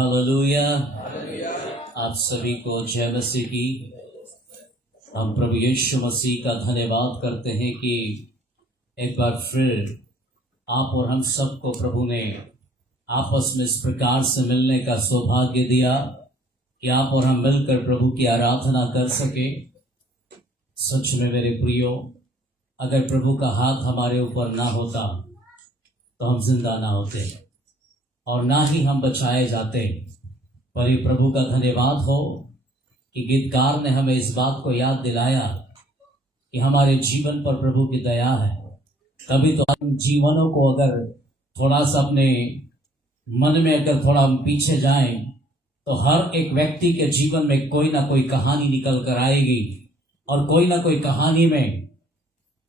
Hallelujah. आप सभी को जय मसीह की। हम प्रभु यीशु मसीह का धन्यवाद करते हैं कि एक बार फिर आप और हम सबको प्रभु ने आपस में इस प्रकार से मिलने का सौभाग्य दिया कि आप और हम मिलकर प्रभु की आराधना कर सके। सच में मेरे प्रियो, अगर प्रभु का हाथ हमारे ऊपर ना होता तो हम जिंदा ना होते और ना ही हम बचाए जाते। पर ये प्रभु का धन्यवाद हो कि गीतकार ने हमें इस बात को याद दिलाया कि हमारे जीवन पर प्रभु की दया है। कभी तो हम जीवनों को अगर थोड़ा सा अपने मन में अगर थोड़ा हम पीछे जाएं तो हर एक व्यक्ति के जीवन में कोई ना कोई कहानी निकल कर आएगी और कोई ना कोई कहानी में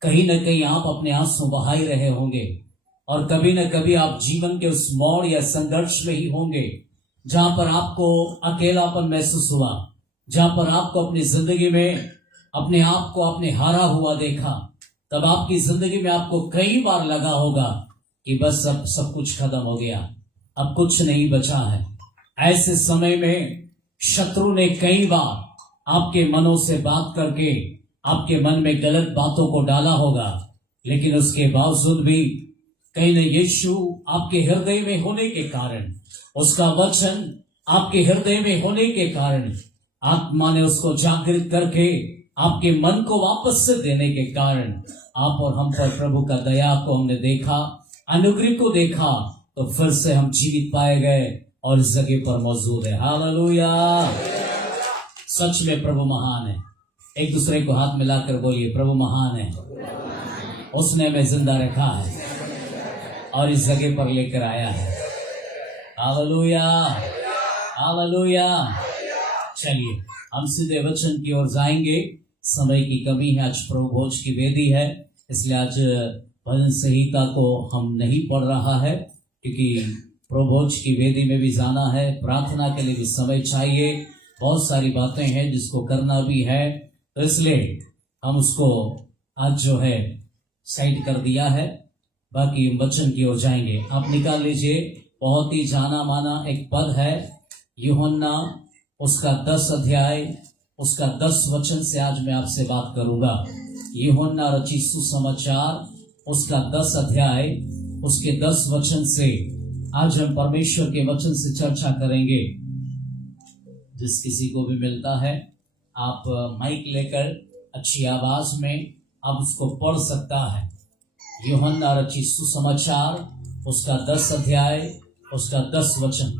कहीं ना कहीं आप अपने आंसू बहा ही रहे होंगे और कभी न कभी आप जीवन के उस मोड़ या संघर्ष में ही होंगे जहां पर आपको अकेलापन महसूस हुआ, जहां पर आपको अपनी जिंदगी में अपने आप को आपने हारा हुआ देखा। तब आपकी जिंदगी में आपको कई बार लगा होगा कि बस अब सब कुछ खत्म हो गया, अब कुछ नहीं बचा है। ऐसे समय में शत्रु ने कई बार आपके मनों से बात करके आपके मन में गलत बातों को डाला होगा, लेकिन उसके बावजूद भी कहीं न यीशु आपके हृदय में होने के कारण, उसका वचन आपके हृदय में होने के कारण, आत्मा ने उसको जागृत करके आपके मन को वापस से देने के कारण आप और हम पर प्रभु का दया को हमने देखा, अनुग्रह को देखा, तो फिर से हम जीवित पाए गए और इस जगह पर मौजूद है। हालेलुया। सच में प्रभु महान है। एक दूसरे को हाथ मिलाकर बोलिए, प्रभु महान है, उसने हमें जिंदा रखा है और इस जगह पर लेकर आया है। Hallelujah, hallelujah. चलिए हम सीधे वचन की ओर जाएंगे। समय की कमी है, आज प्रभु भोज की वेदी है, इसलिए आज भजन संहिता को हम नहीं पढ़ रहा है क्योंकि प्रभु भोज की वेदी में भी जाना है, प्रार्थना के लिए भी समय चाहिए, बहुत सारी बातें हैं जिसको करना भी है, तो इसलिए हम उसको आज जो है साइड कर दिया है। बाकी वचन की ओर जाएंगे। आप निकाल लीजिए, बहुत ही जाना माना एक पद है, यूहन्ना उसका 10 अध्याय उसका 10 वचन से आज मैं आपसे बात करूंगा। यूहन्ना रचित सुसमाचार उसका 10 अध्याय उसके 10 वचन से आज हम परमेश्वर के वचन से चर्चा करेंगे। जिस किसी को भी मिलता है, आप माइक लेकर अच्छी आवाज में आप उसको पढ़ सकता है। यूहन्ना रचित सुसमाचार उसका 10 अध्याय उसका 10 वचन।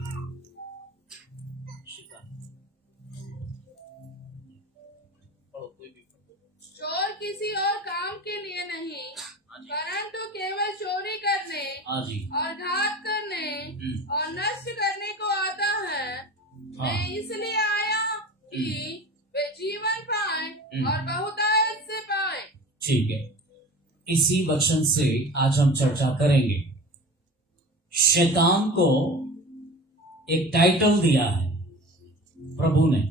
चोर किसी और काम के लिए नहीं, परंतु केवल चोरी करने और घात करने और नष्ट करने को आता है। मैं इसलिए आया कि वे जीवन पाए और बहुतायत से पाए। ठीक है, इसी वचन से आज हम चर्चा करेंगे। शैतान को एक टाइटल दिया है प्रभु ने।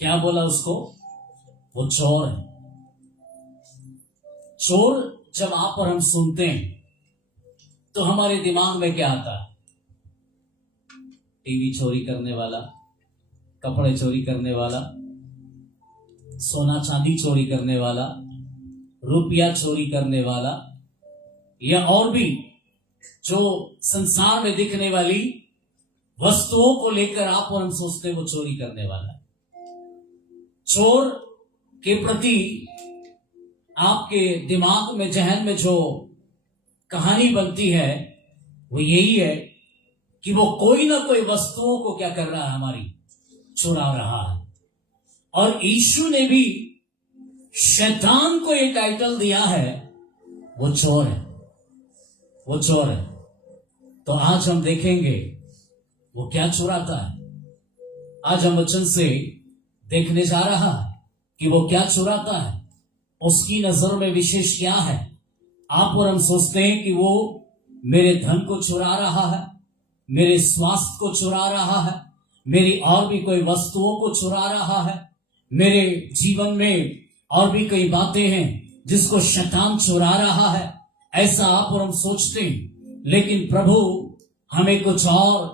क्या बोला उसको? वो चोर है। चोर जब आप और हम सुनते हैं तो हमारे दिमाग में क्या आता है? टीवी चोरी करने वाला, कपड़े चोरी करने वाला, सोना चांदी चोरी करने वाला, रुपया चोरी करने वाला, या और भी जो संसार में दिखने वाली वस्तुओं को लेकर आप और हम सोचते हैं वो चोरी करने वाला है। चोर के प्रति आपके दिमाग में, जहन में जो कहानी बनती है वो यही है कि वो कोई ना कोई वस्तुओं को क्या कर रहा है, हमारी चुरा रहा है। और यीशु ने भी शैतान को ये टाइटल दिया है, वो चोर है, वो चोर है। तो आज हम देखेंगे वो क्या चुराता है। आज हम वचन से देखने जा रहा है कि वो क्या चुराता है, उसकी नजर में विशेष क्या है। आप और हम सोचते हैं कि वो मेरे धन को चुरा रहा है, मेरे स्वास्थ्य को चुरा रहा है, मेरी और भी कोई वस्तुओं को चुरा रहा है, मेरे जीवन में और भी कई बातें हैं जिसको शैतान चुरा रहा है। ऐसा आप और हम सोचते हैं, लेकिन प्रभु हमें कुछ और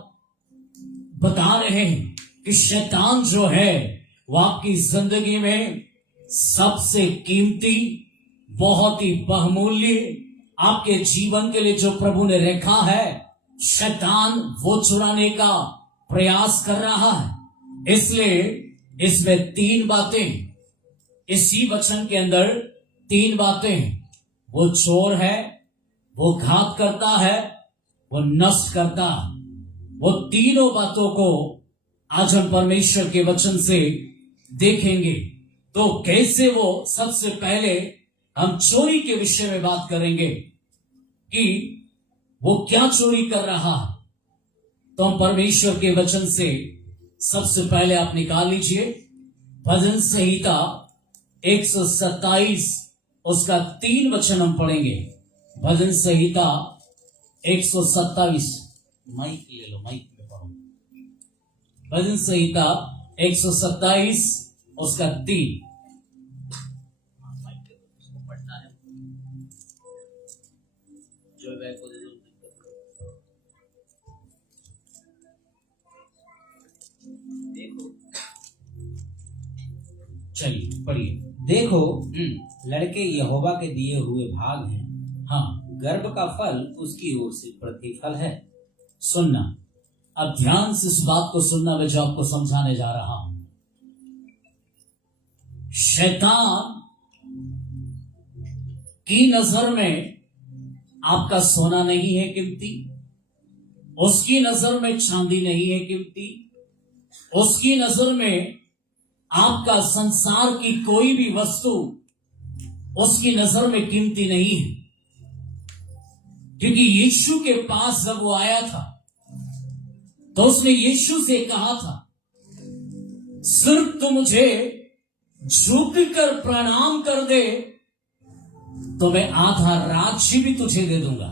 बता रहे हैं कि शैतान जो है वो आपकी जिंदगी में सबसे कीमती, बहुत ही बहुमूल्य आपके जीवन के लिए जो प्रभु ने रखा है, शैतान वो चुराने का प्रयास कर रहा है। इसलिए इसमें 3 बातें, इसी वचन के अंदर 3 बातें, वो चोर है, वो घात करता है, वो नष्ट करता है। वो तीनों बातों को आज हम परमेश्वर के वचन से देखेंगे। तो कैसे वो, सबसे पहले हम चोरी के विषय में बात करेंगे कि वो क्या चोरी कर रहा है। तो हम परमेश्वर के वचन से सबसे पहले आप निकाल लीजिए भजन संहिता 127 उसका 3 वचन हम पढ़ेंगे। भजन संहिता 127, माइक ले लो, माइक में पढ़ो। भजन संहिता 127 उसका 3। चलिए पढ़िए। देखो, लड़के यहोवा के दिए हुए भाग हैं। हाँ, गर्भ का फल उसकी ओर से प्रतिफल है। सुनना, अब ध्यान से इस बात को सुनना, मैं जो आपको समझाने जा रहा हूं। शैतान की नजर में आपका सोना नहीं है कीमती, उसकी नजर में चांदी नहीं है कीमती, उसकी नजर में आपका संसार की कोई भी वस्तु उसकी नजर में कीमती नहीं है। क्योंकि यीशु के पास जब वो आया था तो उसने यीशु से कहा था, सिर्फ तू मुझे झुककर प्रणाम कर दे तो मैं आधा राज्य भी तुझे दे दूंगा।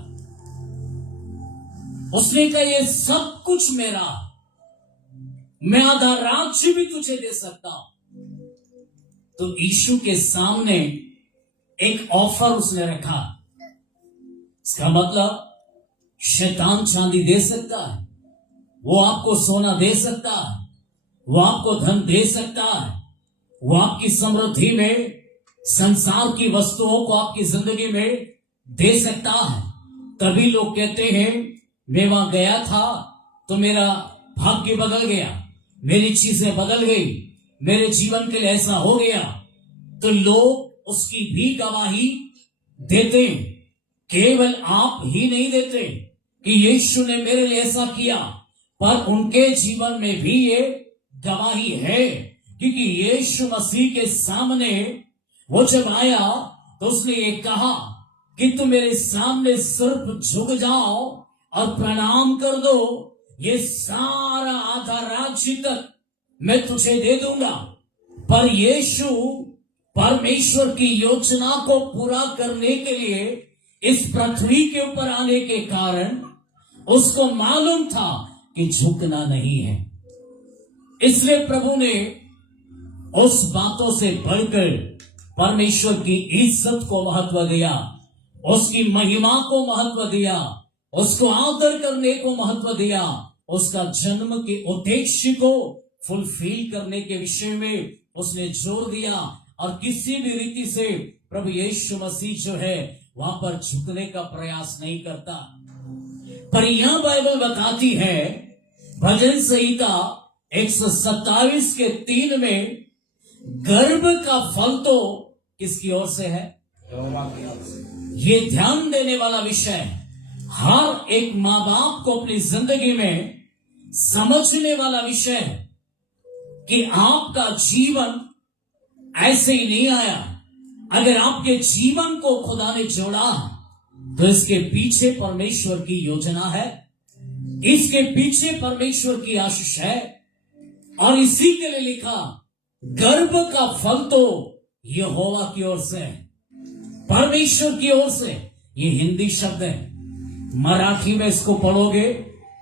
उसने कहा ये सब कुछ मेरा, मैं आधा राज्य भी तुझे दे सकता हूं। तो यीशु के सामने एक ऑफर उसने रखा। इसका मतलब शैतान चांदी दे सकता है, वो आपको सोना दे सकता है, वो आपको धन दे सकता है, वो आपकी समृद्धि में संसार की वस्तुओं को आपकी जिंदगी में दे सकता है। तभी लोग कहते हैं मैं वहां गया था तो मेरा भाग्य बदल गया, मेरी चीजें बदल गई, मेरे जीवन के लिए ऐसा हो गया। तो लोग उसकी भी गवाही देते हैं। केवल आप ही नहीं देते कि यीशु ने मेरे लिए ऐसा किया, पर उनके जीवन में भी ये गवाही है। क्योंकि यीशु मसीह के सामने वो जब आया तो उसने ये कहा कि तुम मेरे सामने सिर्फ झुक जाओ और प्रणाम कर दो, ये सारा आधा राज्य तक मैं तुझे दे दूंगा। पर यीशु परमेश्वर की योजना को पूरा करने के लिए इस पृथ्वी के ऊपर आने के कारण उसको मालूम था कि झुकना नहीं है। इसलिए प्रभु ने उस बातों से बढ़कर परमेश्वर की इज्जत को महत्व दिया, उसकी महिमा को महत्व दिया, उसको आदर करने को महत्व दिया, उसका जन्म के उद्देश्य को फुलफिल करने के विषय में उसने जोर दिया। और किसी भी रीति से प्रभु यीशु मसीह जो है वहां पर झुकने का प्रयास नहीं करता। पर यह बाइबल बताती है भजन संहिता 127 के 3 में, गर्भ का फल तो किसकी ओर से है? ये ध्यान देने वाला विषय है। हर एक माँ बाप को अपनी जिंदगी में समझने वाला विषय है कि आपका जीवन ऐसे ही नहीं आया। अगर आपके जीवन को खुदा ने जोड़ा तो इसके पीछे परमेश्वर की योजना है, इसके पीछे परमेश्वर की आशीष है। और इसी के लिए लिखा, गर्भ का फल तो यहोवा की ओर से है, परमेश्वर की ओर से। ये हिंदी शब्द है, मराठी में इसको पढ़ोगे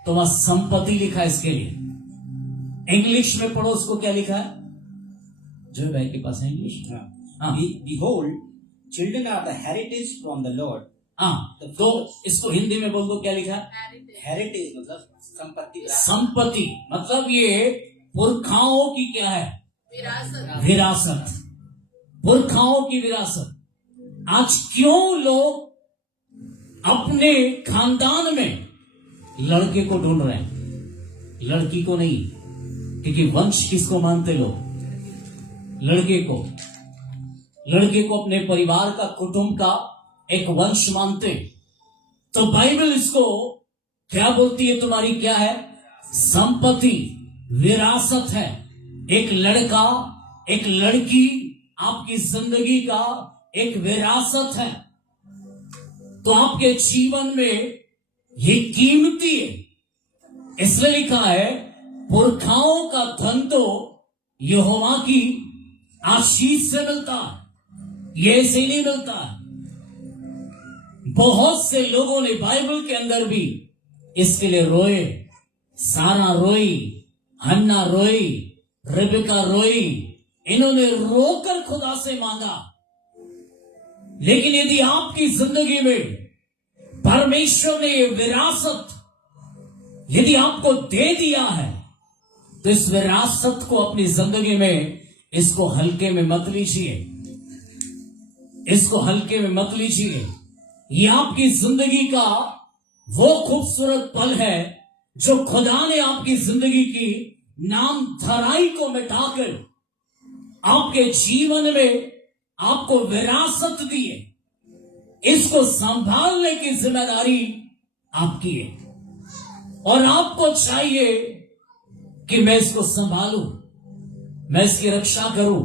तो वहां संपत्ति लिखा है इसके लिए। इंग्लिश में पढ़ो, उसको क्या लिखा है? जो भाई के पास है English. Behold, children are the heritage from the Lord, हाँ, तो इसको हिंदी में बोल दो, क्या लिखा है? हेरिटेज मतलब संपत्ति। संपत्ति मतलब ये पुरखाओं की क्या है? विरासत। पुरखाओं की विरासत। आज क्यों लोग अपने खानदान में लड़के को ढूंढ रहे हैं, लड़की को नहीं? क्योंकि वंश किसको मानते लोग? लड़के को। लड़के को अपने परिवार का, कुटुंब का एक वंश मानते। तो बाइबल इसको क्या बोलती है? तुम्हारी क्या है? संपत्ति, विरासत है। एक लड़का, एक लड़की आपकी जिंदगी का एक विरासत है। तो आपके जीवन में ये कीमती है। इसलिए लिखा है पुरखाओं का धन तो यहोवा की आशीष से मिलता है, ये ऐसे नहीं मिलता है। बहुत से लोगों ने बाइबल के अंदर भी इसके लिए रोए। सारा रोई, हन्ना रोई, रिबका रोई, इन्होंने रोकर खुदा से मांगा। लेकिन यदि आपकी जिंदगी में परमेश्वर ने ये विरासत यदि आपको दे दिया है, तो इस विरासत को अपनी जिंदगी में इसको हल्के में मत लीजिए। इसको हल्के में मत लीजिए। ये आपकी जिंदगी का वो खूबसूरत पल है जो खुदा ने आपकी जिंदगी की नाम धराई को मिटाकर आपके जीवन में आपको विरासत दी है। इसको संभालने की जिम्मेदारी आपकी है और आपको चाहिए कि मैं इसको संभालूं, मैं इसकी रक्षा करूं।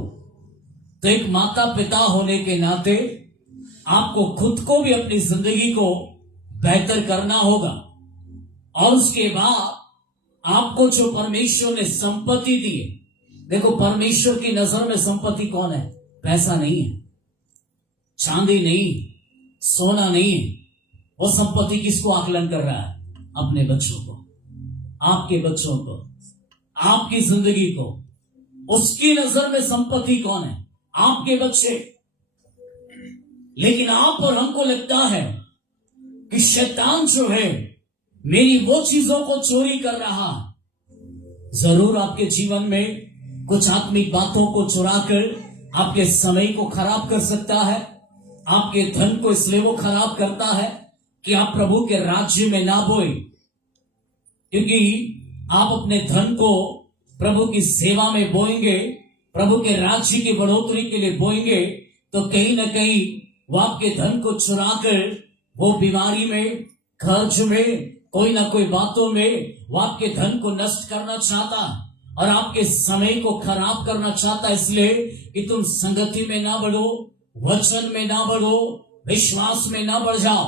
तो एक माता पिता होने के नाते आपको खुद को भी अपनी जिंदगी को बेहतर करना होगा। और उसके बाद आपको जो परमेश्वर ने संपत्ति दी है, देखो परमेश्वर की नजर में संपत्ति कौन है? पैसा नहीं है, चांदी नहीं, सोना नहीं है। वो संपत्ति किसको आकलन कर रहा है? अपने बच्चों को, आपके बच्चों को, आपकी जिंदगी को। उसकी नजर में संपत्ति कौन है? आपके बच्चे। लेकिन आप और हमको लगता है कि शैतान जो है मेरी वो चीजों को चोरी कर रहा। जरूर आपके जीवन में कुछ आत्मिक बातों को चुराकर आपके समय को खराब कर सकता है, आपके धन को इसलिए वो खराब करता है कि आप प्रभु के राज्य में ना बोए। क्योंकि आप अपने धन को प्रभु की सेवा में बोएंगे, प्रभु के राज्य की बढ़ोतरी के लिए बोएंगे, तो कहीं ना कहीं वो आपके धन को चुराकर वो बीमारी में, खर्च में, कोई ना कोई बातों में वो आपके धन को नष्ट करना चाहता और आपके समय को खराब करना चाहता। इसलिए कि तुम संगति में ना बढ़ो, वचन में ना बढ़ो, विश्वास में ना बढ़ जाओ।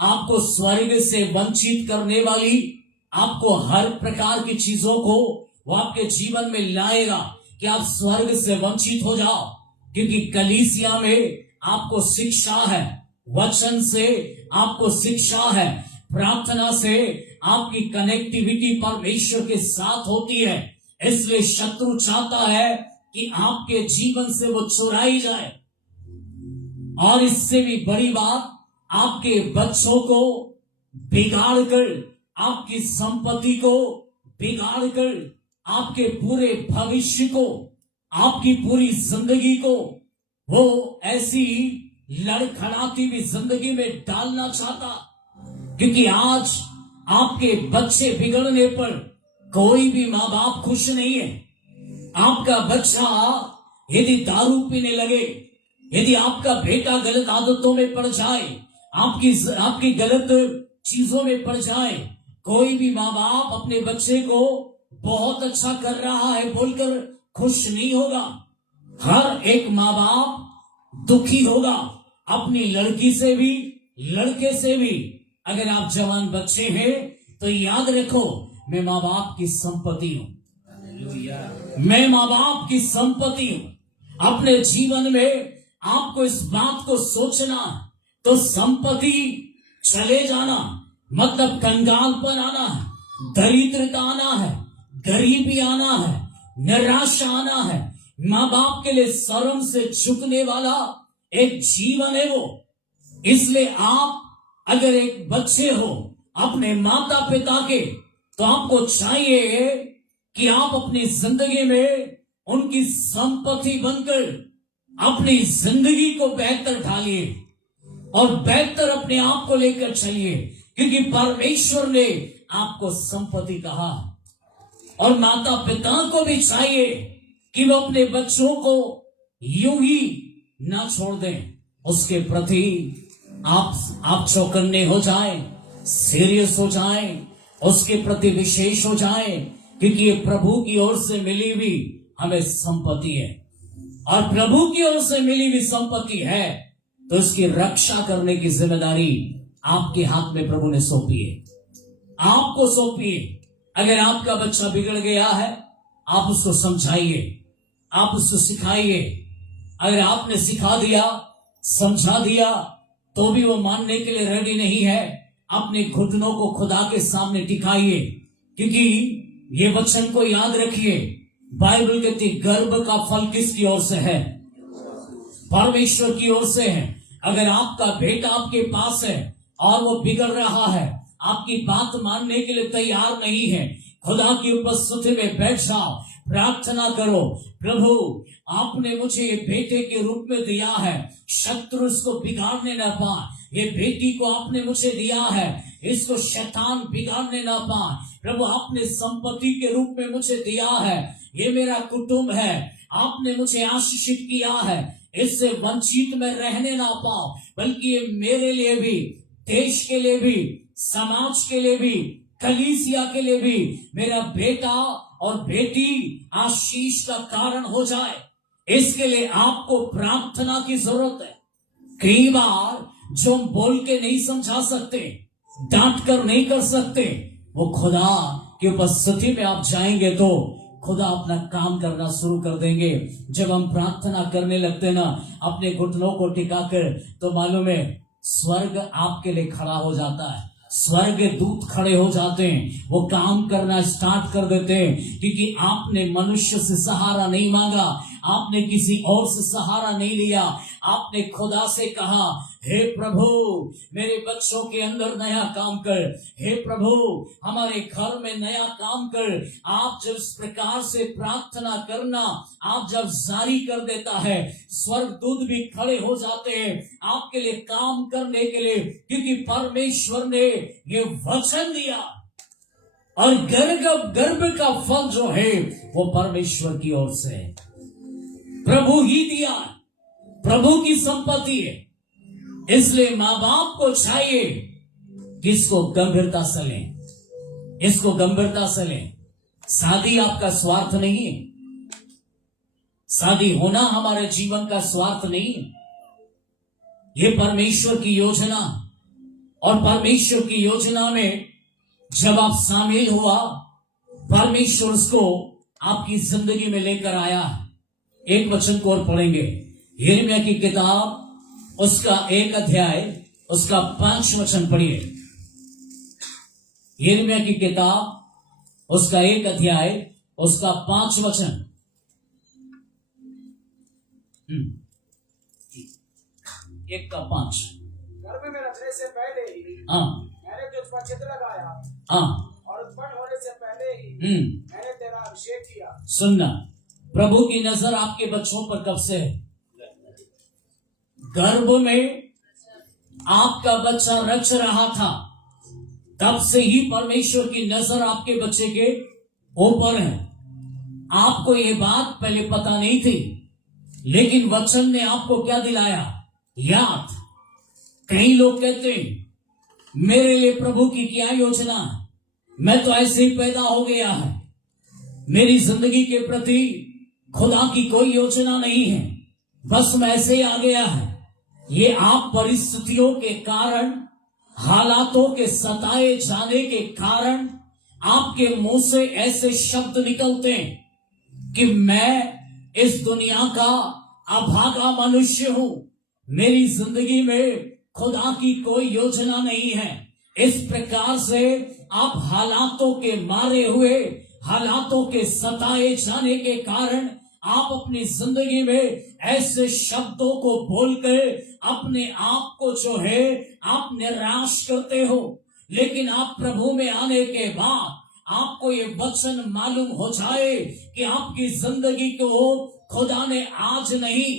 आपको स्वर्ग से वंचित करने वाली, आपको हर प्रकार की चीजों को वो आपके जीवन में लाएगा कि आप स्वर्ग से वंचित हो जाओ। क्योंकि कलीसिया में आपको शिक्षा है, वचन से आपको शिक्षा है, प्रार्थना से आपकी कनेक्टिविटी परमेश्वर के साथ होती है। इसलिए शत्रु चाहता है कि आपके जीवन से वो चुराई जाए। और इससे भी बड़ी बात, आपके बच्चों को बिगाड़कर, आपकी संपत्ति को बिगाड़कर, आपके पूरे भविष्य को, आपकी पूरी जिंदगी को वो ऐसी लड़खड़ाती हुई जिंदगी में डालना चाहता। क्योंकि आज आपके बच्चे बिगड़ने पर कोई भी माँ बाप खुश नहीं है। आपका बच्चा यदि दारू पीने लगे, यदि आपका बेटा गलत आदतों में पड़ जाए, आपकी गलत चीजों में पड़ जाए, कोई भी माँ बाप अपने बच्चे को बहुत अच्छा कर रहा है बोलकर खुश नहीं होगा। हर एक माँ बाप दुखी होगा, अपनी लड़की से भी, लड़के से भी। अगर आप जवान बच्चे हैं तो याद रखो, मैं माँ बाप की संपत्ति हूं, मैं माँ बाप की संपत्ति हूं। अपने जीवन में आपको इस बात को सोचना, तो संपत्ति चले जाना मतलब कंगालपन आना है, दरिद्रता आना है, गरीबी आना है, निराशा आना है। माँ बाप के लिए शर्म से झुकने वाला एक जीवन है वो। इसलिए आप अगर एक बच्चे हो अपने माता पिता के, तो आपको चाहिए कि आप अपनी जिंदगी में उनकी संपत्ति बनकर अपनी जिंदगी को बेहतर ढालिए और बेहतर अपने आप को लेकर चलिए, क्योंकि परमेश्वर ने आपको संपत्ति कहा। और माता पिता को भी चाहिए कि वो अपने बच्चों को यूं ही ना छोड़ दें, उसके प्रति आप चौकन्ने हो जाएं, सीरियस हो जाएं, उसके प्रति विशेष हो जाएं, क्योंकि ये प्रभु की ओर से मिली हुई हमें संपत्ति है। और प्रभु की ओर से मिली हुई संपत्ति है तो इसकी रक्षा करने की जिम्मेदारी आपके हाथ में प्रभु ने सौंपी है, आपको सौंपी है। अगर आपका बच्चा बिगड़ गया है, आप उसको समझाइए, आप उसको सिखाइए। अगर आपने सिखा दिया, समझा दिया, तो भी वो मानने के लिए रेडी नहीं है, अपने घुटनों को खुदा के सामने टिकाइए, क्योंकि ये वचन को याद रखिए, बाइबल कहती गर्भ का फल किसकी ओर से है? परमेश्वर की ओर से है। अगर आपका बेटा आपके पास है और वो बिगड़ रहा है, आपकी बात मानने के लिए तैयार नहीं है, खुदा की उपस्थिति में बैठ जाओ, प्रार्थना करो, प्रभु आपने मुझे ये बेटे के रूप में दिया है, शत्रु इसको बिगाड़ने ना पाए। ये बेटी को आपने मुझे दिया है, इसको शैतान बिगाड़ने ना पाए। प्रभु आपने संपत्ति के रूप में मुझे दिया है, ये मेरा कुटुंब है, आपने मुझे आशीषित किया है, इससे वंचित में रहने ना पाओ, बल्कि ये मेरे लिए भी, देश के लिए भी, समाज के लिए भी, कलीसिया के लिए भी मेरा बेटा और बेटी आशीष का कारण हो जाए। इसके लिए आपको प्रार्थना की जरूरत है। कई बार जो हम बोल के नहीं समझा सकते, डांट कर नहीं कर सकते, वो खुदा की उपस्थिति में आप जाएंगे तो खुदा अपना काम करना शुरू कर देंगे। जब हम प्रार्थना करने लगते ना अपने घुटनों को टिकाकर, तो मालूम है स्वर्ग आपके लिए खड़ा हो जाता है, स्वर्ग दूत खड़े हो जाते हैं, वो काम करना स्टार्ट कर देते हैं, क्योंकि आपने मनुष्य से सहारा नहीं मांगा, आपने किसी और से सहारा नहीं लिया, आपने खुदा से कहा, हे प्रभु मेरे बच्चों के अंदर नया काम कर, हे प्रभु हमारे घर में नया काम कर। आप जब इस प्रकार से प्रार्थना करना, आप जब जारी कर देता है, स्वर्गदूत भी खड़े हो जाते हैं आपके लिए काम करने के लिए, क्योंकि परमेश्वर ने ये वचन दिया। और गर्भ का फल जो है वो परमेश्वर की ओर से है, प्रभु ही दिया, प्रभु की संपत्ति है। इसलिए माँ बाप को चाहिए कि इसको गंभीरता से लें, इसको गंभीरता से लें। शादी आपका स्वार्थ नहीं है, शादी होना हमारे जीवन का स्वार्थ नहीं है, ये परमेश्वर की योजना। और परमेश्वर की योजना में जब आप शामिल हुआ, परमेश्वर उसको आपकी जिंदगी में लेकर आया। एक वचन को और पढ़ेंगे, यिर्मयाह की किताब उसका 1 अध्याय उसका 5 वचन पढ़िए। यिर्मयाह की किताब उसका 1 अध्याय उसका 5 वचन। 1 का 5। गर्भ में रखने से पहले ही मैंने तुझ चित्र लगाया, और उत्पन्न होने से पहले ही मैंने तेरा अभिषेक किया। सुनना, प्रभु की नजर आपके बच्चों पर कब से है? गर्भ में आपका बच्चा रच रहा था, तब से ही परमेश्वर की नजर आपके बच्चे के ऊपर है। आपको ये बात पहले पता नहीं थी, लेकिन वचन ने आपको क्या दिलाया? याद। कई लोग कहते हैं मेरे लिए प्रभु की क्या योजना है, मैं तो ऐसे ही पैदा हो गया है, मेरी जिंदगी के प्रति खुदा की कोई योजना नहीं है, बस मैं ऐसे ही आ गया है। ये आप परिस्थितियों के कारण, हालातों के सताए जाने के कारण आपके मुंह से ऐसे शब्द निकलते हैं कि मैं इस दुनिया का अभागा मनुष्य हूं, मेरी जिंदगी में खुदा की कोई योजना नहीं है। इस प्रकार से आप हालातों के मारे हुए, हालातों के सताए जाने के कारण आप अपनी जिंदगी में ऐसे शब्दों को बोलकर अपने आप को जो है आप निराश करते हो, लेकिन आप प्रभु में आने के बाद आपको ये वचन मालूम हो जाए कि आपकी जिंदगी को खुदा ने आज नहीं,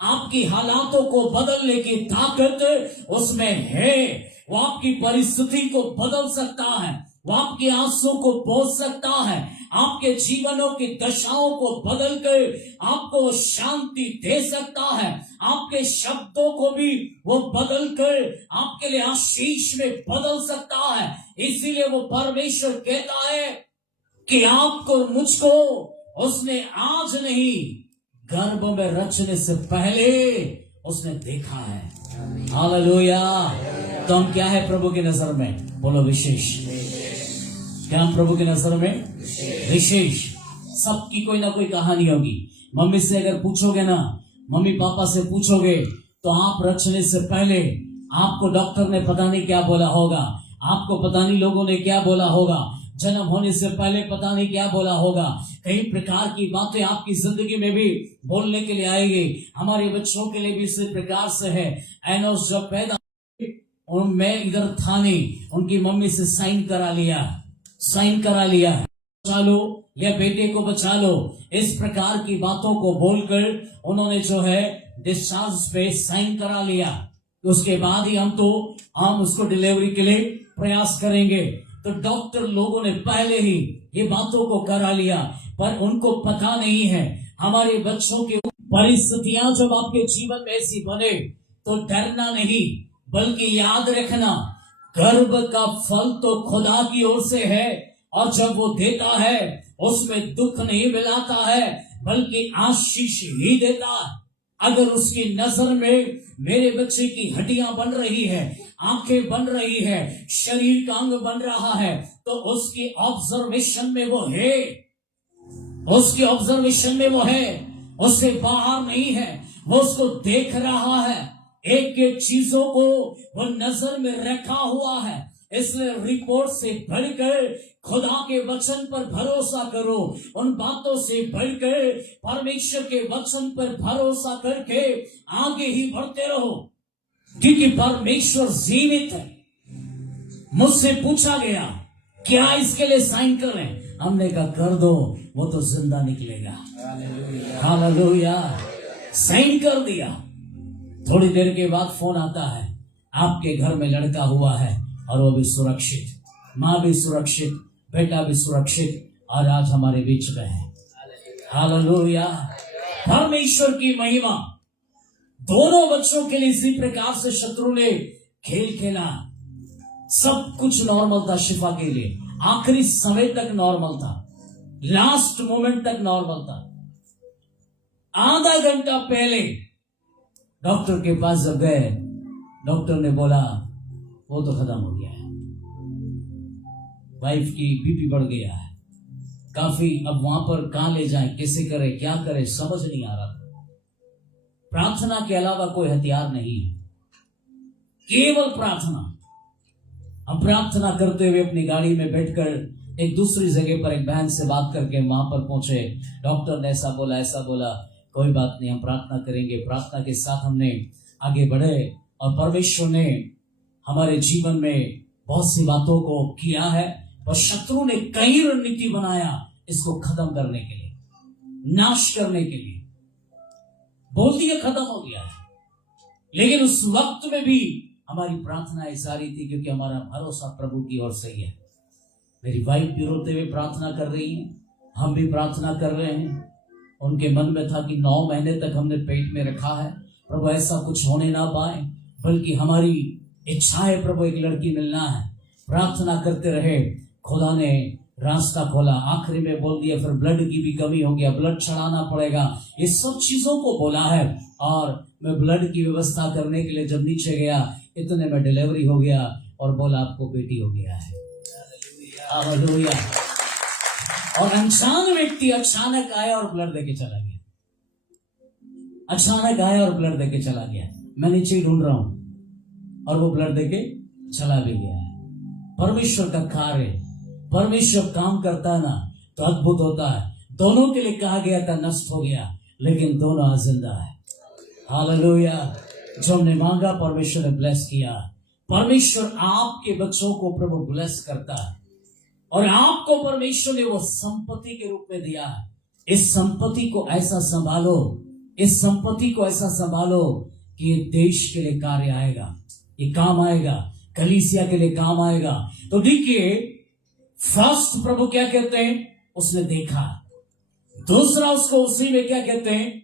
आपकी हालातों को बदलने की ताकत उसमें है। वो आपकी परिस्थिति को बदल सकता है, वो आपके आंसू को पोंछ सकता है, आपके जीवनों की दशाओं को बदल कर आपको शांति दे सकता है, आपके शब्दों को भी वो बदल कर आपके लिए आशीष में बदल सकता है। इसीलिए वो परमेश्वर कहता है कि आपको और मुझको उसने आज नहीं, गर्भ में रचने से पहले उसने देखा है। हालेलुया। तो हम क्या है प्रभु की नजर में? बोलो विशेष। क्या हम प्रभु की नजर में? विशेष। सबकी कोई ना कोई कहानी होगी। मम्मी से अगर पूछोगे ना, मम्मी पापा से पूछोगे तो आप रचने से पहले आपको डॉक्टर ने पता नहीं क्या बोला होगा, आपको पता नहीं लोगों ने क्या बोला होगा, जन्म होने से पहले पता नहीं क्या बोला होगा। कई प्रकार की बातें आपकी जिंदगी में भी बोलने के लिए आएगी। हमारे बच्चों के लिए भी इसी प्रकार से है। एनोस जब पैदा, और मैं इधर था नहीं, उनकी मम्मी से साइन करा लिया, बचा लो या बेटे को बचा लो, इस प्रकार की बातों को बोलकर उन्होंने जो है डिस्चार्ज पे साइन करा लिया। उसके बाद ही हम उसको डिलीवरी के लिए प्रयास करेंगे। तो डॉक्टर लोगों ने पहले ही ये बातों को करा लिया, पर उनको पता नहीं है हमारे बच्चों की परिस्थितियां जब आपके जीवन में ऐसी बने तो डरना नहीं, बल्कि याद रखना गर्भ का फल तो खुदा की ओर से है, और जब वो देता है उसमें दुख नहीं मिलाता है बल्कि आशीष ही देता है। अगर उसकी नजर में मेरे बच्चे की हड्डियां बन रही है, आंखें बन रही है, शरीर का अंग बन रहा है, तो उसकी ऑब्जर्वेशन में वो है, उससे बाहर नहीं है, वो उसको देख रहा है, एक एक चीजों को वो नजर में रखा हुआ है। इसलिए रिपोर्ट से बढ़कर खुदा के वचन पर भरोसा करो, उन बातों से बढ़कर परमेश्वर के वचन पर भरोसा करके आगे ही बढ़ते रहो, क्योंकि परमेश्वर जीवित है। मुझसे पूछा गया क्या इसके लिए साइन करें, हमने कहा कर दो, वो तो जिंदा निकलेगा। हालेलुया। साइन कर दिया। थोड़ी देर के बाद फोन आता है, आपके घर में लड़का हुआ है और वो भी सुरक्षित, माँ भी सुरक्षित, बेटा भी सुरक्षित, और आज हमारे बीच में है। हालेलुया। परमेश्वर की महिमा। दोनों बच्चों के लिए इसी प्रकार से शत्रु ने खेल खेला। सब कुछ नॉर्मल था शिफा के लिए, आखिरी समय तक नॉर्मल था, लास्ट मोमेंट तक नॉर्मल था। आधा घंटा पहले डॉक्टर के पास जब गए, डॉक्टर ने बोला वो तो खत्म हो गया है, वाइफ की बीपी बढ़ गया है काफी। अब वहां पर कहां ले जाएं, कैसे करें, क्या करें, समझ नहीं आ रहा। प्रार्थना के अलावा कोई हथियार नहीं है, केवल प्रार्थना। हम प्रार्थना करते हुए अपनी गाड़ी में बैठकर एक दूसरी जगह पर एक बहन से बात करके वहां पर पहुंचे। डॉक्टर ने ऐसा बोला, कोई बात नहीं, हम प्रार्थना करेंगे। प्रार्थना के साथ हमने आगे बढ़े और परमेश्वर ने हमारे जीवन में बहुत सी बातों को किया है, और शत्रु ने कई रणनीति बनाया इसको खत्म करने के लिए, नाश करने के लिए। बोल दिया खत्म हो गया है, लेकिन उस वक्त में भी हमारी प्रार्थना ऐसा रही थी, क्योंकि हमारा भरोसा प्रभु की ओर से ही है। मेरी वाइफ भी रोते हुए प्रार्थना कर रही है, हम भी प्रार्थना कर रहे हैं। उनके मन में था कि 9 महीने तक हमने पेट में रखा है, प्रभु ऐसा कुछ होने ना पाए, बल्कि हमारी इच्छा है प्रभु एक लड़की मिलना है। प्रार्थना करते रहे, खुदा ने रास्ता खोला। आखिरी में बोल दिया फिर ब्लड की भी कमी हो गया, ब्लड चढ़ाना पड़ेगा, ये सब चीजों को बोला है। और मैं ब्लड की व्यवस्था करने के लिए जब नीचे गया, इतने में डिलीवरी हो गया और बोला आपको बेटी हो गया है। हालेलुया। और अनजान व्यक्ति अचानक आया और ब्लड देके चला गया, अचानक आया और ब्लड देके चला गया। मैं नीचे ढूंढ रहा हूं और वो ब्लड देके चला भी गया है। परमेश्वर का कार्य, परमेश्वर काम करता है ना तो अद्भुत होता है। दोनों के लिए कहा गया था नष्ट हो गया, लेकिन दोनों आज जिंदा है। हालेलुया। जो हमने मांगा परमेश्वर ने ब्लेस किया। परमेश्वर आपके बच्चों को प्रभु ब्लेस करता है और आपको परमेश्वर ने वो संपत्ति के रूप में दिया है। इस संपत्ति को ऐसा संभालो, इस संपत्ति को ऐसा संभालो कि ये देश के लिए कार्य आएगा, ये काम आएगा, कलीसिया के लिए काम आएगा। तो देखिए, फर्स्ट प्रभु क्या कहते हैं, उसने देखा। दूसरा, उसको उसी में क्या कहते हैं,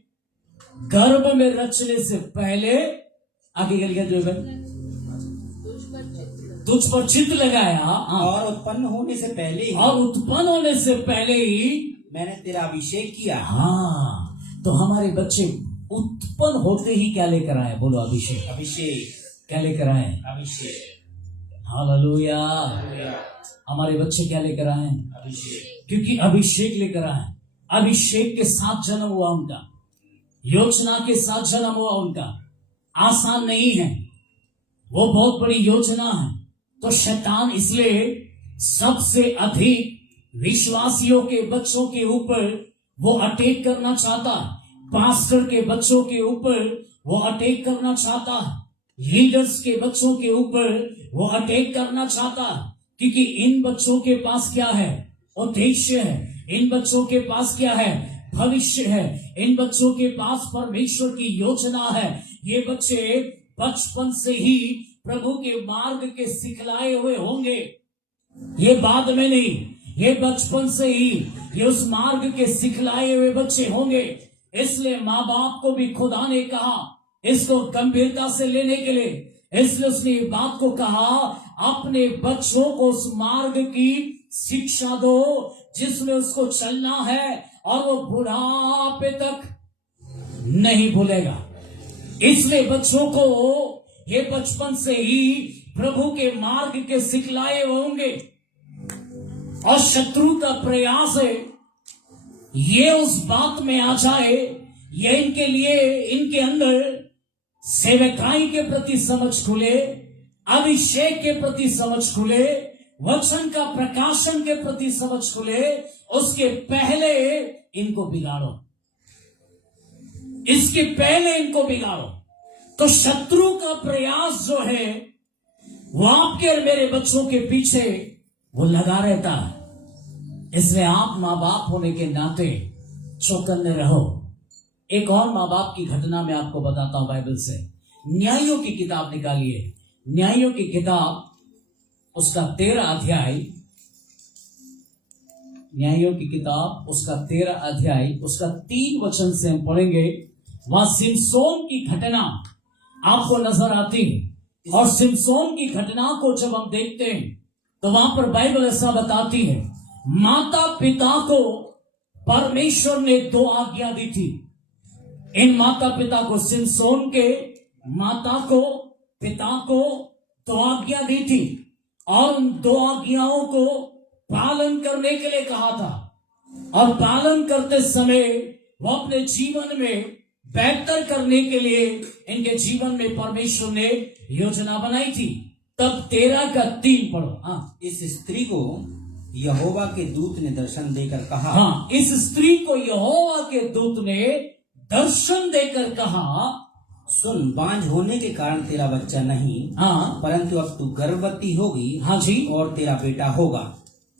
गर्भ में रचने से पहले आगे गया जो तुझ पर चित्त लगाया, और उत्पन्न होने से पहले ही, और उत्पन्न होने से पहले ही मैंने तेरा अभिषेक किया। हाँ, तो हमारे बच्चे उत्पन्न होते ही क्या लेकर आए, बोलो अभिषेक। अभिषेक क्या लेकर आए, अभिषेक। हालेलुया। हमारे बच्चे क्या लेकर आए, अभिषेक। क्योंकि अभिषेक लेकर आए। अभिषेक के साथ जन्म हुआ उनका, योजना के साथ जन्म हुआ उनका। आसान नहीं है, वो बहुत बड़ी योजना है। तो शैतान इसलिए सबसे अधिक विश्वासियों के बच्चों के ऊपर वो अटैक करना चाहता है, पास्टर के बच्चों के ऊपर वो अटैक करना चाहता है, लीडर्स के बच्चों के ऊपर वो अटैक करना चाहता है। क्योंकि इन बच्चों के पास क्या है, उद्देश्य है। इन बच्चों के पास क्या है, भविष्य है। इन बच्चों के पास परमेश्वर की योजना है। ये बच्चे बचपन से ही प्रभु के मार्ग के सिखलाए हुए होंगे, ये बाद में नहीं, ये बचपन से ही ये उस मार्ग के सिखलाए हुए बच्चे होंगे। इसलिए माँ बाप को भी खुदा ने कहा इसको गंभीरता से लेने के लिए, इसलिए उसने ये बात को कहा, अपने बच्चों को उस मार्ग की शिक्षा दो जिसमें उसको चलना है और वो बुढ़ापे तक नहीं भूलेगा। इसलिए बच्चों को ये बचपन से ही प्रभु के मार्ग के सिखलाए होंगे। और शत्रु का प्रयास है ये उस बात में आ जाए, ये इनके लिए इनके अंदर सेवकाई के प्रति समझ खुले, अभिषेक के प्रति समझ खुले, वचन का प्रकाशन के प्रति समझ खुले, उसके पहले इनको बिगाड़ो, इसके पहले इनको बिगाड़ो। तो शत्रु का प्रयास जो है वो आपके और मेरे बच्चों के पीछे वो लगा रहता है। इसलिए आप माँ बाप होने के नाते चौकन्ने रहो। एक और माँ बाप की घटना मैं आपको बताता हूं बाइबल से। न्यायों की किताब निकालिए, न्यायों की किताब उसका 13 अध्याय, न्यायों की किताब उसका 13 अध्याय उसका 3 वचन से हम पढ़ेंगे। वहां सिमसोन की घटना आपको नजर आती है। और सिमसोन की घटना को जब हम देखते हैं तो वहां पर बाइबल ऐसा बताती है, माता पिता को परमेश्वर ने 2 आज्ञा दी थी। इन माता पिता को, सिमसोन के माता को, पिता को 2 आज्ञा दी थी और उन 2 आज्ञाओं को पालन करने के लिए कहा था। और पालन करते समय वो अपने जीवन में बेहतर करने के लिए इनके जीवन में परमेश्वर ने योजना बनाई थी। तब 13 का 3 पढ़ो। हाँ, इस स्त्री को यहोवा के दूत ने दर्शन देकर कहा। हाँ, इस स्त्री को यहोवा के दूत ने दर्शन देकर कहा, सुन, बांझ होने के कारण तेरा बच्चा नहीं, हाँ, परंतु अब तू गर्भवती होगी। हाँ जी, और तेरा बेटा होगा।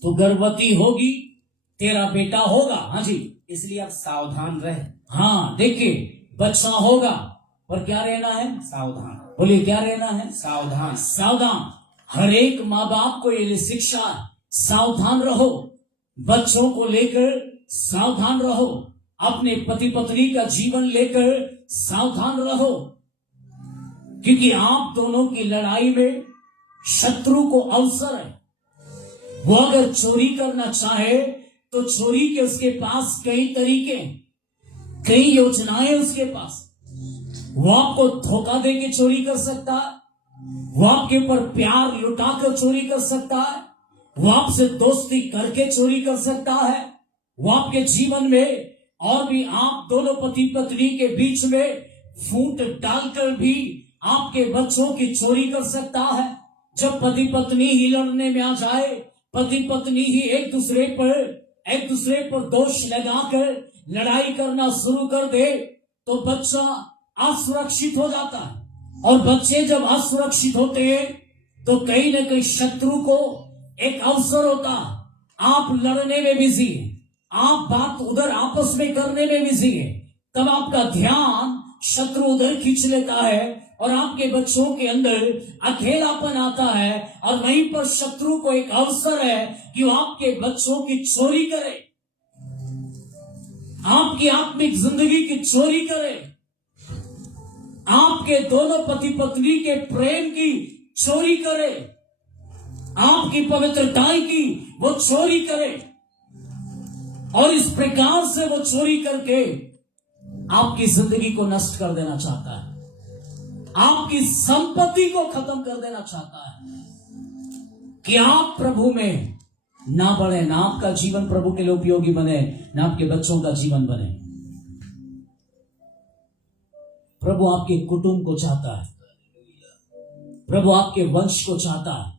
तो गर्भवती होगी, तेरा बेटा होगा। हाँ जी, इसलिए अब सावधान रह। हाँ, देखिए, बच्चा होगा पर क्या रहना है, सावधान। बोलिए क्या रहना है, सावधान। सावधान। हर एक माँ बाप को ये शिक्षा, सावधान रहो, बच्चों को लेकर सावधान रहो, अपने पति पत्नी का जीवन लेकर सावधान रहो। क्योंकि आप दोनों की लड़ाई में शत्रु को अवसर है। वो अगर चोरी करना चाहे तो चोरी के उसके पास कई तरीके, कई योजनाएं उसके पास। वो आपको धोखा दे के चोरी कर सकता है, वो आपके ऊपर प्यार लुटाकर चोरी कर सकता है, वो आपसे दोस्ती करके चोरी कर सकता है, वो आपके जीवन में और भी आप दोनों पति पत्नी के बीच में फूट डालकर भी आपके बच्चों की चोरी कर सकता है। जब पति पत्नी ही लड़ने में आ जाए, पति पत्नी ही एक दूसरे पर एक दूसरे पर दोष लगाकर लड़ाई करना शुरू कर दे तो बच्चा असुरक्षित हो जाता है। और बच्चे जब असुरक्षित होते हैं तो कहीं न कहीं शत्रु को एक अवसर होता, आप लड़ने में बिजी है, आप बात उधर आपस में करने में बिजी है, तब आपका ध्यान शत्रु उधर खींच लेता है और आपके बच्चों के अंदर अकेलापन आता है। और वहीं पर शत्रु को एक अवसर है कि वो आपके बच्चों की चोरी करे, आपकी आत्मिक जिंदगी की चोरी करे, आपके दोनों पति पत्नी के प्रेम की चोरी करे, आपकी पवित्रता की वो चोरी करे। और इस प्रकार से वो चोरी करके आपकी जिंदगी को नष्ट कर देना चाहता है, आपकी संपत्ति को खत्म कर देना चाहता है कि आप प्रभु में ना बढ़े, ना आपका जीवन प्रभु के लिए उपयोगी बने, ना आपके बच्चों का जीवन बने। प्रभु आपके कुटुंब को चाहता है, प्रभु आपके वंश को चाहता है।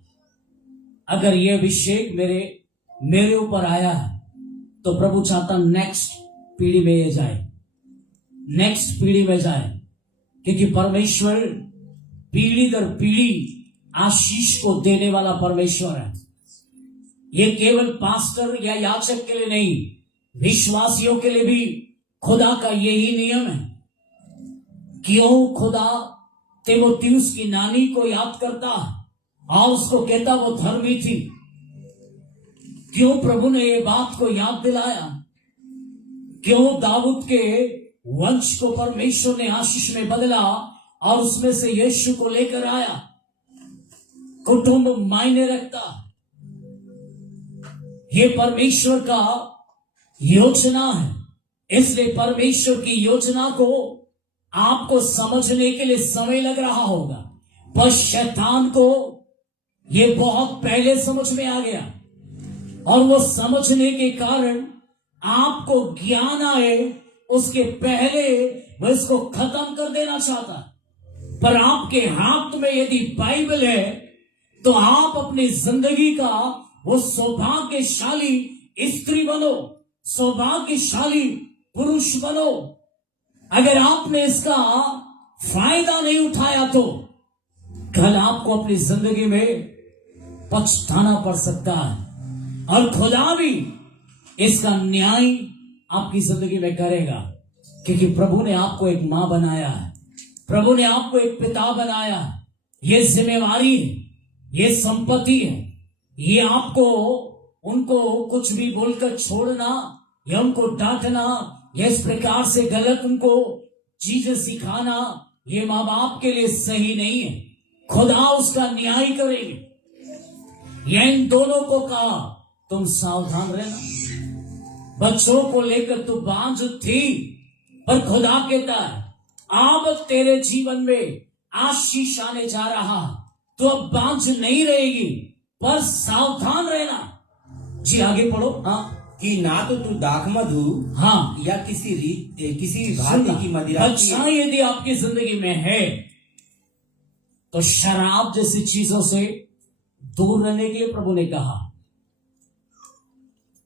अगर यह अभिषेक मेरे ऊपर आया है तो प्रभु चाहता नेक्स्ट पीढ़ी में ये जाए, नेक्स्ट पीढ़ी में जाए, क्योंकि परमेश्वर पीढ़ी दर पीढ़ी आशीष को देने वाला परमेश्वर है। ये केवल पास्टर या याचक के लिए नहीं, विश्वासियों के लिए भी खुदा का यही नियम है। क्यों खुदा तीमुथियुस की नानी को याद करता और उसको कहता वो धर्मी थी? क्यों प्रभु ने ये बात को याद दिलाया? क्यों दाऊद के वंश को परमेश्वर ने आशीष में बदला और उसमें से यीशु को लेकर आया? कुटुंब मायने रखता, ये परमेश्वर का योजना है। इसलिए परमेश्वर की योजना को आपको समझने के लिए समय लग रहा होगा, पर शैतान को ये बहुत पहले समझ में आ गया और वो समझने के कारण आपको ज्ञान आए उसके पहले वो इसको खत्म कर देना चाहता। पर आपके हाथ में यदि बाइबल है तो आप अपनी जिंदगी का वो सौभाग्यशाली स्त्री बनो, सौभाग्यशाली पुरुष बनो। अगर आपने इसका फायदा नहीं उठाया तो कल आपको अपनी जिंदगी में पछताना पड़ सकता है और खुदा भी इसका न्याय आपकी जिंदगी में करेगा, क्योंकि प्रभु ने आपको एक मां बनाया है, प्रभु ने आपको एक पिता बनाया है। ये जिम्मेवारी है, ये संपत्ति है, ये आपको उनको कुछ भी बोलकर छोड़ना या उनको डांटना या इस प्रकार से गलत उनको चीजें सिखाना ये माँ बाप के लिए सही नहीं है। खुदा उसका न्याय करेंगे। यह इन दोनों को कहा तुम सावधान रहना। बच्चों को लेकर तू बांझ थी, पर खुदा कहता है अब तेरे जीवन में आशीष आने जा रहा, तो अब बांझ नहीं रहेगी, पर सावधान रहना। जी आगे पढ़ो। हाँ, कि ना तो तू दाख मधु हाँ या किसी भांति की मदिरा बच्चा यदि आपकी जिंदगी में है तो शराब जैसी चीजों से दूर रहने के लिए प्रभु ने कहा।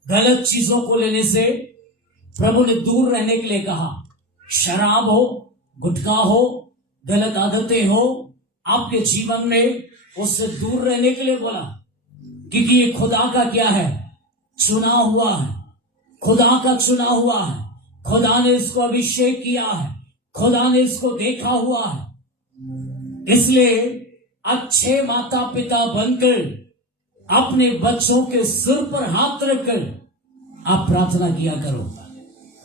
गलत चीजों को लेने से प्रभु ने दूर रहने के लिए कहा। शराब हो, गुटखा हो, गलत आदतें हो आपके जीवन में, उससे दूर रहने के लिए बोला, क्योंकि ये खुदा का क्या है? चुना हुआ है, खुदा का चुना हुआ है। खुदा ने इसको अभिषेक किया है, खुदा ने इसको देखा हुआ है। इसलिए अच्छे माता पिता बनकर अपने बच्चों के सिर पर हाथ रखकर आप प्रार्थना किया करो।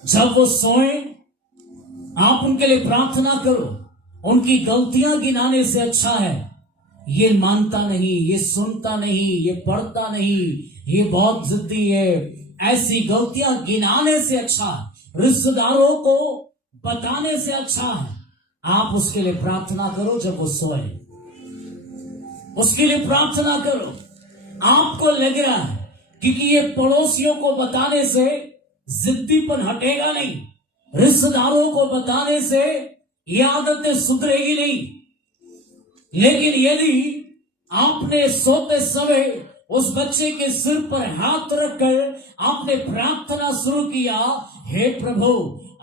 जब वो सोए आप उनके लिए प्रार्थना करो। उनकी गलतियां गिनाने से अच्छा है ये मानता नहीं, ये सुनता नहीं, ये पढ़ता नहीं, ये बहुत जिद्दी है, ऐसी गलतियां गिनाने से अच्छा, रिश्तेदारों को बताने से अच्छा है आप उसके लिए प्रार्थना करो। जब वो सोए उसके लिए प्रार्थना करो। आपको लग रहा है क्योंकि ये पड़ोसियों को बताने से जिद्दीपन हटेगा नहीं, रिश्तेदारों को बताने से ये आदतें सुधरेगी नहीं, लेकिन यदि आपने सोते समय उस बच्चे के सिर पर हाथ रखकर आपने प्रार्थना शुरू किया, हे प्रभु,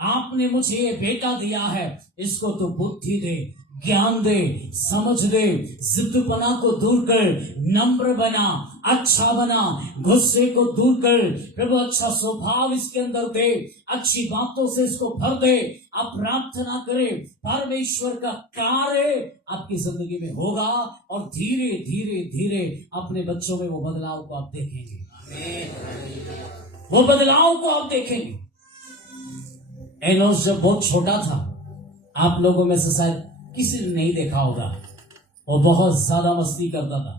आपने मुझे ये बेटा दिया है, इसको तो बुद्धि दे, ज्ञान दे, समझ दे, जिद्दपना को दूर कर, नम्र बना, अच्छा बना, गुस्से को दूर कर, प्रभु अच्छा स्वभाव इसके अंदर दे, अच्छी बातों से इसको भर दे। आप प्रार्थना करें, परमेश्वर का कार्य आपकी जिंदगी में होगा और धीरे धीरे धीरे अपने बच्चों में वो बदलाव को आप देखेंगे, वो बदलाव को आप देखेंगे। एनोस जब बहुत छोटा था, आप लोगों में से शायद किसी ने नहीं देखा होगा, वो बहुत ज्यादा मस्ती करता था।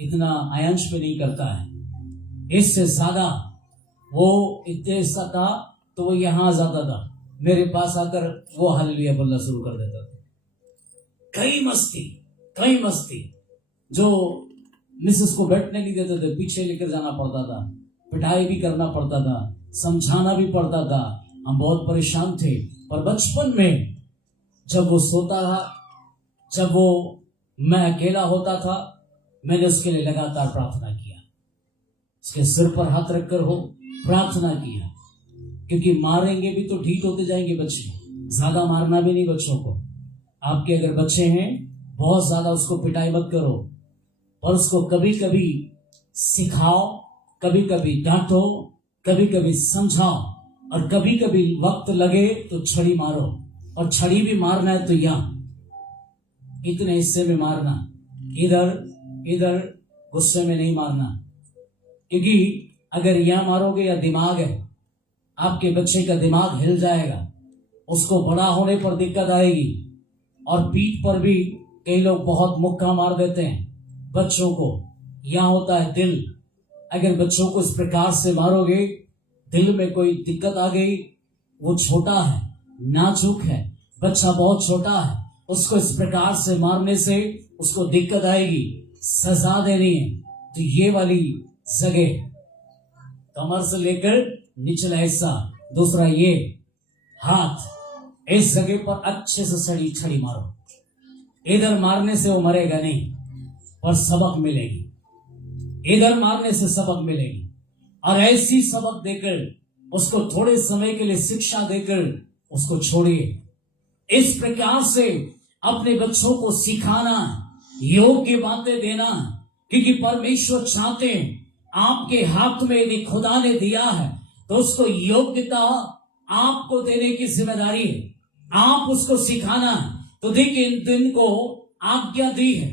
इतना आयांश पे नहीं करता है, इससे ज्यादा वो इतने सा था तो वो यहां आ जाता था, मेरे पास आकर वो हालेलुया बोलना शुरू कर देता था। कई मस्ती जो मिसेस को बैठने नहीं देते थे, पीछे लेकर जाना पड़ता था, पिटाई भी करना पड़ता था, समझाना भी पड़ता था। हम बहुत परेशान थे। पर बचपन में जब वो सोता था, जब वो मैं अकेला होता था, मैंने उसके लिए लगातार प्रार्थना किया, उसके सिर पर हाथ रखकर हो प्रार्थना किया, क्योंकि मारेंगे भी तो ठीक होते जाएंगे बच्चे, ज्यादा मारना भी नहीं बच्चों को। आपके अगर बच्चे हैं, बहुत ज्यादा उसको पिटाई मत करो, और उसको कभी कभी सिखाओ, कभी कभी डांटो, कभी कभी समझाओ, और कभी कभी वक्त लगे तो छड़ी मारो, और छड़ी भी मारना है तो यहां इतने हिस्से में मारना, इधर गुस्से में नहीं मारना, क्योंकि अगर यहां मारोगे या दिमाग है, आपके बच्चे का दिमाग हिल जाएगा, उसको बड़ा होने पर दिक्कत आएगी। और पीठ पर भी कई लोग बहुत मुक्का मार देते हैं बच्चों को, यहां होता है दिल। अगर बच्चों को इस प्रकार से मारोगे, दिल में कोई दिक्कत आ गई, वो छोटा है, नाजुक है, बच्चा बहुत छोटा है, उसको इस प्रकार से मारने से उसको दिक्कत आएगी, सजा देनी है। तो ये वाली जगह कमर से लेकर निचला हिस्सा, दूसरा ये हाथ, इस जगह पर अच्छे से छड़ी मारो। इधर मारने से वो मरेगा नहीं, पर सबक मिलेगी, इधर मारने से सबक मिलेगी। और ऐसी सबक देकर उसको थोड़े समय के लिए शिक्षा देकर उसको छोड़िए। इस प्रकार से अपने बच्चों को सिखाना, योग्य बातें देना, क्योंकि परमेश्वर चाहते हैं आपके हाथ में यदि खुदा ने दिया है तो उसको योग्यता आपको देने की जिम्मेदारी है, आप उसको सिखाना है। तो देखिए, इन दिन को आज्ञा दी है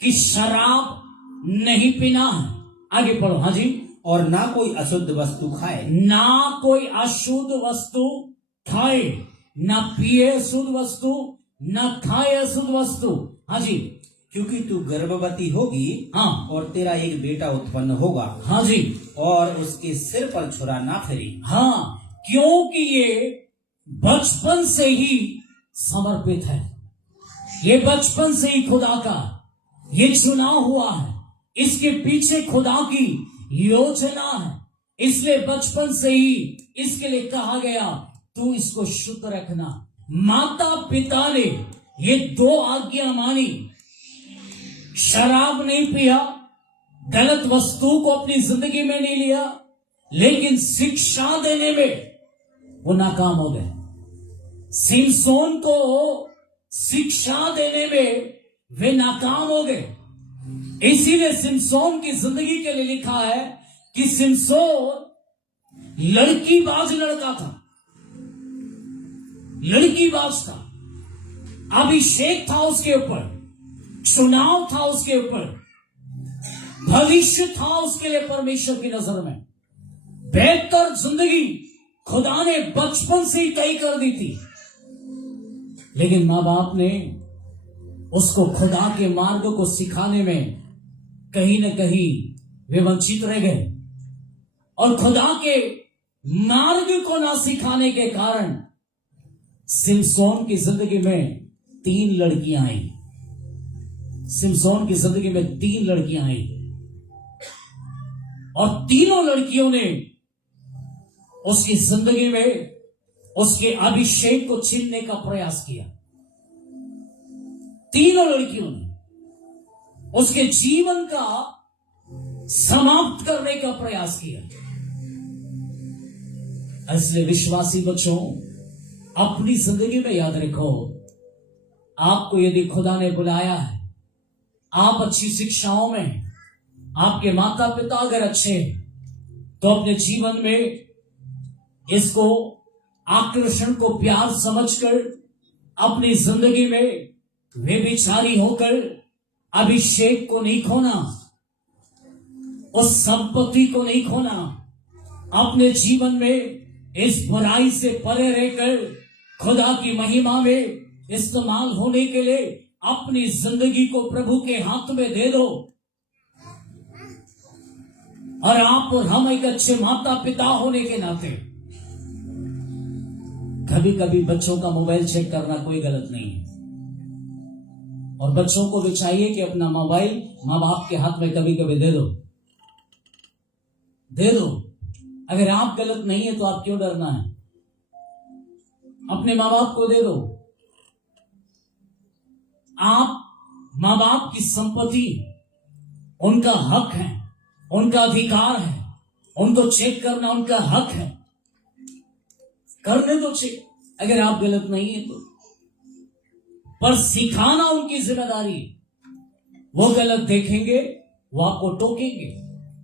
कि शराब नहीं पीना है। आगे पढ़ो। हाँ जी। और ना कोई अशुद्ध वस्तु खाए, ना कोई अशुद्ध वस्तु खाए, ना पिए अशुद्ध वस्तु, ना खाए अशुद्ध वस्तु। हाँ जी। क्योंकि तू गर्भवती होगी, हाँ, और तेरा एक बेटा उत्पन्न होगा। हाँ जी। और उसके सिर पर छुरा ना फिरे। हाँ, क्योंकि ये बचपन से ही समर्पित है, ये बचपन से ही खुदा का ये चुनाव हुआ है, इसके पीछे खुदा की योजना है, इसलिए बचपन से ही इसके लिए कहा गया तू इसको शुद्ध रखना। माता पिता ने ये 2 आज्ञा मानी, शराब नहीं पिया, गलत वस्तु को अपनी जिंदगी में नहीं लिया, लेकिन शिक्षा देने में वो नाकाम हो गए। सिमसोन को शिक्षा देने में वे नाकाम हो गए। इसीलिए सिमसोन की जिंदगी के लिए लिखा है कि सिमसोन लड़कीबाज लड़का था, लड़कीबाज था, अभिषेक था उसके ऊपर, चुनाव था उसके ऊपर, भविष्य था उसके लिए परमेश्वर की नजर में। बेहतर जिंदगी खुदा ने बचपन से ही तय कर दी थी, लेकिन मां बाप ने उसको खुदा के मार्ग को सिखाने में कहीं न कहीं वे वंचित रह गए, और खुदा के मार्ग को ना सिखाने के कारण सिमसोन की जिंदगी में 3 लड़कियां आई। सिमसोन की जिंदगी में 3 लड़कियां आई, और तीनों लड़कियों ने उसकी जिंदगी में उसके अभिषेक को छीनने का प्रयास किया। तीनों लड़कियों ने उसके जीवन का समाप्त करने का प्रयास किया। इसलिए विश्वासी बच्चों, अपनी जिंदगी में याद रखो, आपको यदि खुदा ने बुलाया है, आप अच्छी शिक्षाओं में, आपके माता पिता अगर अच्छे हैं, तो अपने जीवन में इसको आकर्षण को प्यार समझकर अपनी जिंदगी में व्यभिचारी होकर अभिषेक को नहीं खोना, उस संपत्ति को नहीं खोना। अपने जीवन में इस बुराई से परे रहकर खुदा की महिमा में इस्तेमाल होने के लिए अपनी जिंदगी को प्रभु के हाथ में दे दो। और आप और हम एक अच्छे माता पिता होने के नाते कभी कभी बच्चों का मोबाइल चेक करना कोई गलत नहीं है, और बच्चों को भी चाहिए कि अपना मोबाइल माँ बाप के हाथ में कभी कभी दे दो। अगर आप गलत नहीं है तो आप क्यों डरना है? अपने माँ बाप को दे दो। आप माँ बाप की संपत्ति, उनका हक है, उनका अधिकार है, उनको चेक करना उनका हक है, करने दो चेक अगर आप गलत नहीं है तो। पर सिखाना उनकी जिम्मेदारी है। वो गलत देखेंगे, वो आपको टोकेंगे,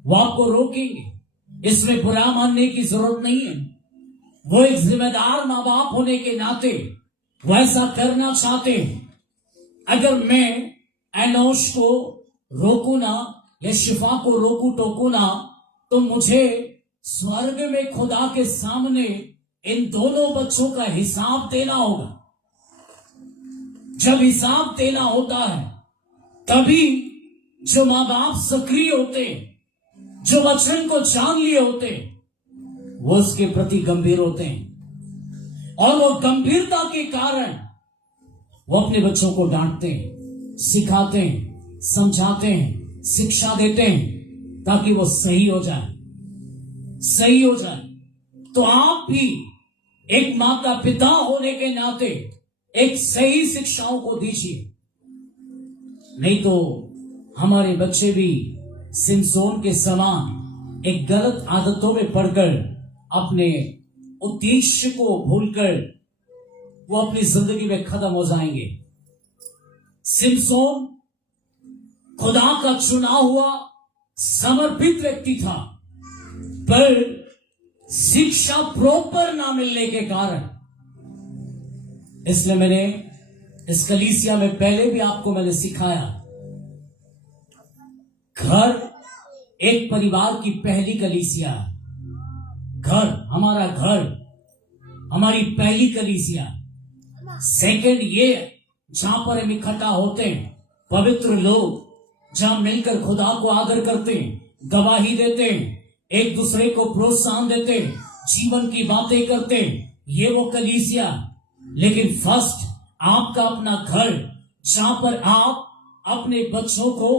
वो आपको रोकेंगे, इसमें बुरा मानने की जरूरत नहीं है। वो एक जिम्मेदार माँ बाप होने के नाते वो ऐसा करना चाहते हैं। अगर मैं एनोश को रोकू ना या शिफा को रोकू टोकू ना, तो मुझे स्वर्ग में खुदा के सामने इन दोनों बच्चों का हिसाब देना होगा। जब हिसाब देना होता है तभी जो माँ बाप सक्रिय होते हैं, जो वचन को जान लिए होते हैं, वो उसके प्रति गंभीर होते हैं, और वो गंभीरता के कारण वो अपने बच्चों को डांटते हैं, सिखाते हैं, समझाते हैं, शिक्षा देते हैं ताकि वो सही हो जाए। तो आप भी एक माता पिता होने के नाते एक सही शिक्षाओं को दीजिए, नहीं तो हमारे बच्चे भी सिमसोन के समान एक गलत आदतों में पड़कर अपने उद्देश्य को भूलकर वो अपनी जिंदगी में खत्म हो जाएंगे। सिमसोन खुदा का चुना हुआ समर्पित व्यक्ति था, पर शिक्षा प्रॉपर ना मिलने के कारण, इसलिए मैंने इस कलीसिया में पहले भी आपको मैंने सिखाया, घर एक परिवार की पहली कलीसिया, घर हमारी पहली कलीसिया। सेकंड ये जहां पर हम इकट्ठा होते हैं, पवित्र लोग जहां मिलकर खुदा को आदर करते हैं, गवाही देते हैं, एक दूसरे को प्रोत्साहन देते हैं, जीवन की बातें करते हैं, ये वो कलीसिया। लेकिन फर्स्ट आपका अपना घर, जहां पर आप अपने बच्चों को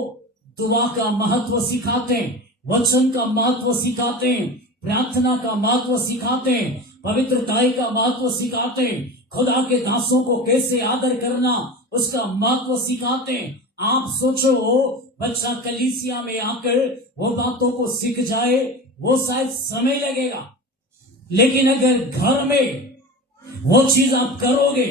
दुआ का महत्व सिखाते हैं, वचन का महत्व सिखाते हैं, प्रार्थना का महत्व सिखाते हैं, पवित्रताई का महत्व सिखाते हैं, खुदा के दासों को कैसे आदर करना उसका महत्व सिखाते हैं। आप सोचो बच्चा कलीसिया में आकर वो बातों को सीख जाए, वो शायद समय लगेगा, लेकिन अगर घर में वो चीज आप करोगे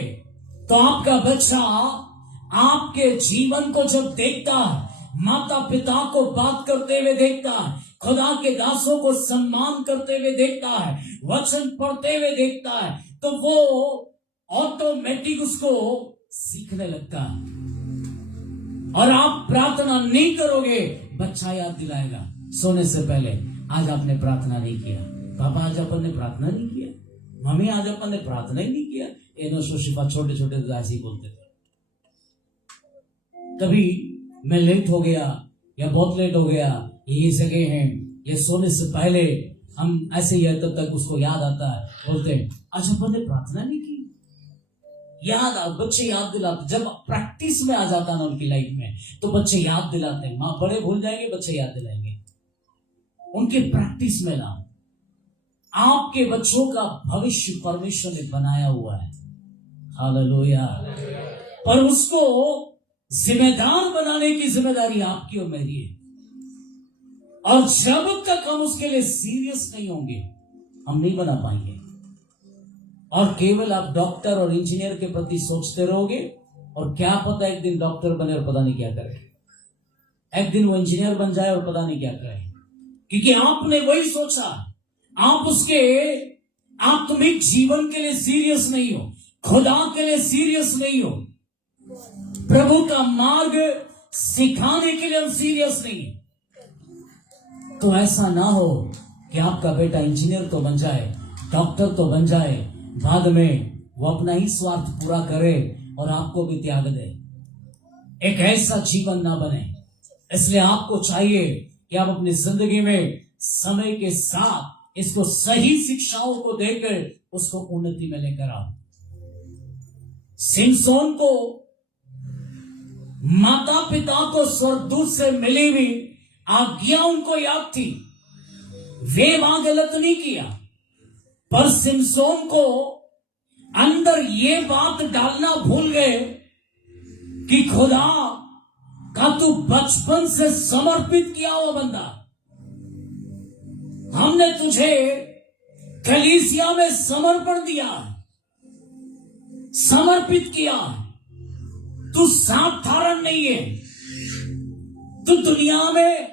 तो आपका बच्चा आपके जीवन को जब देखता है, माता पिता को बात करते हुए देखता है, खुदा के दासों को सम्मान करते हुए देखता है, वचन पढ़ते हुए देखता है, तो वो ऑटोमेटिक उसको सीखने लगता है। और आप प्रार्थना नहीं करोगे, बच्चा याद दिलाएगा सोने से पहले, आज आपने प्रार्थना नहीं किया, पापा आज अपन ने प्रार्थना नहीं किया, मम्मी आज अपन ने प्रार्थना ही नहीं किया। एनोश और शिफा छोटे छोटे तो ऐसे ही बोलते थे। कभी मैं लेट हो गया या बहुत लेट हो गया, ये जगह है, ये सोने से पहले हम ऐसे ही तब तक उसको याद आता है, बोलते हैं आज अपन ने प्रार्थना नहीं की। बच्चे याद दिलाते, जब प्रैक्टिस में आ जाता ना उनकी लाइफ में, तो बच्चे याद दिलाते हैं। माँ बड़े भूल जाएंगे, बच्चे याद दिलाएंगे, उनके प्रैक्टिस में लाओ। आपके बच्चों का भविष्य परमेश्वर ने बनाया हुआ है, हालेलुया। पर उसको जिम्मेदार बनाने की जिम्मेदारी आपकी और मेरी है। और जब तक हम उसके लिए सीरियस नहीं होंगे हम नहीं बना पाएंगे। और केवल आप डॉक्टर और इंजीनियर के प्रति सोचते रहोगे और क्या पता एक दिन डॉक्टर बने और पता नहीं क्या करे, एक दिन वो इंजीनियर बन जाए और पता नहीं क्या करे, क्योंकि आपने वही सोचा। आप उसके आत्मिक जीवन के लिए सीरियस नहीं हो, खुदा के लिए सीरियस नहीं हो, प्रभु का मार्ग सिखाने के लिए हम सीरियस नहीं है। तो ऐसा ना हो कि आपका बेटा इंजीनियर तो बन जाए, डॉक्टर तो बन जाए, बाद में वो अपना ही स्वार्थ पूरा करे और आपको भी त्याग दे। एक ऐसा जीवन ना बने। इसलिए आपको चाहिए कि आप अपनी जिंदगी में समय के साथ इसको सही शिक्षाओं को देकर उसको उन्नति में लेकर आओ। सिमसोन को माता पिता को स्वर्गदूत से मिली हुई आज्ञा उनको याद थी, वे वहां गलत नहीं किया, पर सिमसोन को अंदर ये बात डालना भूल गए कि खुदा का तू बचपन से समर्पित किया हुआ बंदा, हमने तुझे कलीसिया में समर्पण दिया, समर्पित किया, तू साधारण नहीं है। तू दुनिया में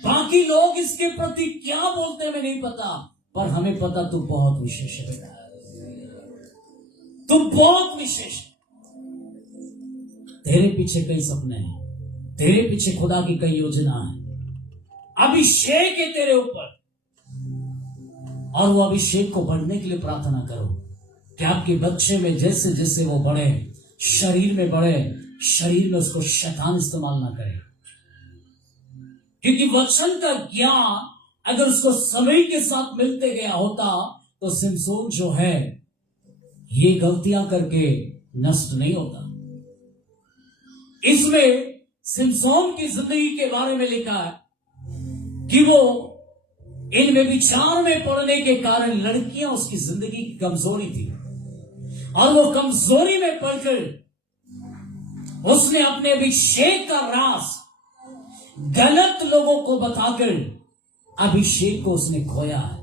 बाकी लोग इसके प्रति क्या बोलते हैं नहीं पता, पर हमें पता तू बहुत विशेष है बेटा, तू बहुत विशेष है। तेरे पीछे कई सपने हैं, तेरे पीछे खुदा की कई योजना है, अभिषेक है तेरे ऊपर, और वो अभिषेक को बढ़ने के लिए प्रार्थना करो कि आपके बच्चे में जैसे जैसे वो बढ़े, शरीर में बढ़े, शरीर में उसको शैतान इस्तेमाल ना करे। क्योंकि वचन का ज्ञान अगर उसको समय के साथ मिलते गया होता तो सिमसोन जो है ये गलतियां करके नष्ट नहीं होता। इसमें सिमसोन की जिंदगी के बारे में लिखा है कि वो इन व्यभिचार में पड़ने के कारण लड़कियां उसकी जिंदगी की कमजोरी थी, और वो कमजोरी में पड़कर उसने अपने अभिषेक का राज गलत लोगों को बताकर अभिषेक को उसने खोया है।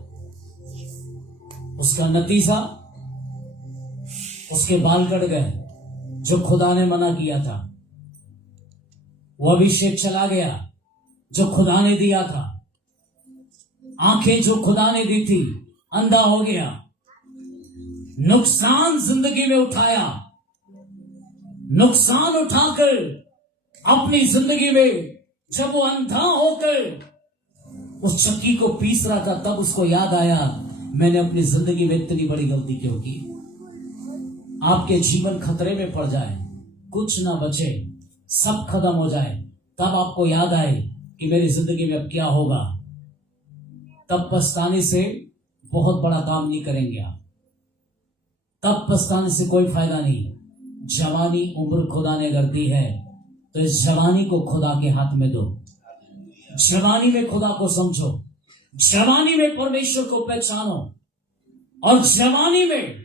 उसका नतीजा उसके बाल कट गए, जो खुदा ने मना किया था। वो अभिषेक चला गया जो खुदा ने दिया था, आंखें जो खुदा ने दी थी अंधा हो गया, नुकसान जिंदगी में उठाया, नुकसान उठाकर अपनी जिंदगी में जब वो अंधा होकर उस चक्की को पीस रहा था तब उसको याद आया मैंने अपनी जिंदगी में इतनी बड़ी गलती क्यों की। आपके जीवन खतरे में पड़ जाए, कुछ ना बचे, सब खत्म हो जाए, तब आपको याद आए कि मेरी जिंदगी में अब क्या होगा, तब पछताने से बहुत बड़ा काम नहीं करेंगे आप, तब पछताने से कोई फायदा नहीं। जवानी उम्र खुदा ने अगर दी है तो इस जवानी को खुदा के हाथ में दो, जवानी में खुदा को समझो, जवानी में परमेश्वर को पहचानो, और जवानी में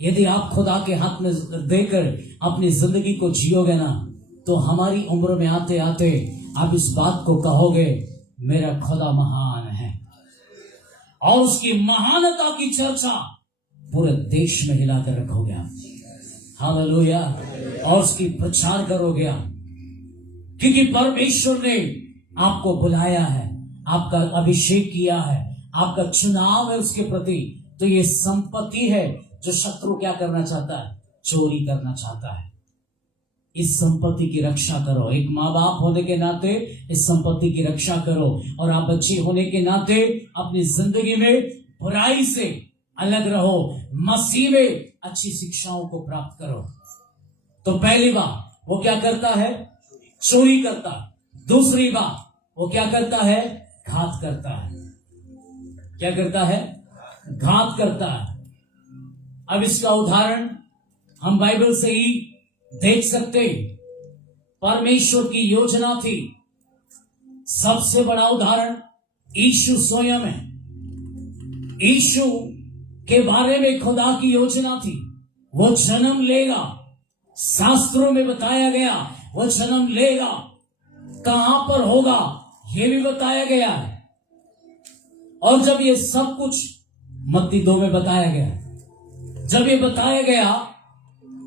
यदि आप खुदा के हाथ में देकर अपनी जिंदगी को जियोगे ना तो हमारी उम्र में आते आते आप इस बात को कहोगे मेरा खुदा महान है, और उसकी महानता की चर्चा पूरे देश में हिलाकर रखोगे आप। हालेलुया। और उसकी प्रचार करोगे आप, क्योंकि परमेश्वर ने आपको बुलाया है, आपका अभिषेक किया है, आपका चुनाव है उसके प्रति। तो ये संपत्ति है जो शत्रु क्या करना चाहता है, चोरी करना चाहता है। इस संपत्ति की रक्षा करो, एक माँ बाप होने के नाते इस संपत्ति की रक्षा करो, और आप बच्चे होने के नाते अपनी जिंदगी में बुराई से अलग रहो, मसीह में अच्छी शिक्षाओं को प्राप्त करो। तो पहली बात वो क्या करता है, चोरी करता है। दूसरी बात वो क्या करता है, घात करता है। क्या करता है, घात करता है। अब इसका उदाहरण हम बाइबल से ही देख सकते। परमेश्वर की योजना थी, सबसे बड़ा उदाहरण यीशु स्वयं है। यीशु के बारे में खुदा की योजना थी, वो जन्म लेगा, शास्त्रों में बताया गया वो जन्म लेगा, कहां पर होगा ये भी बताया गया है, और जब ये सब कुछ मत्ती 2 में बताया गया, जब ये बताया गया,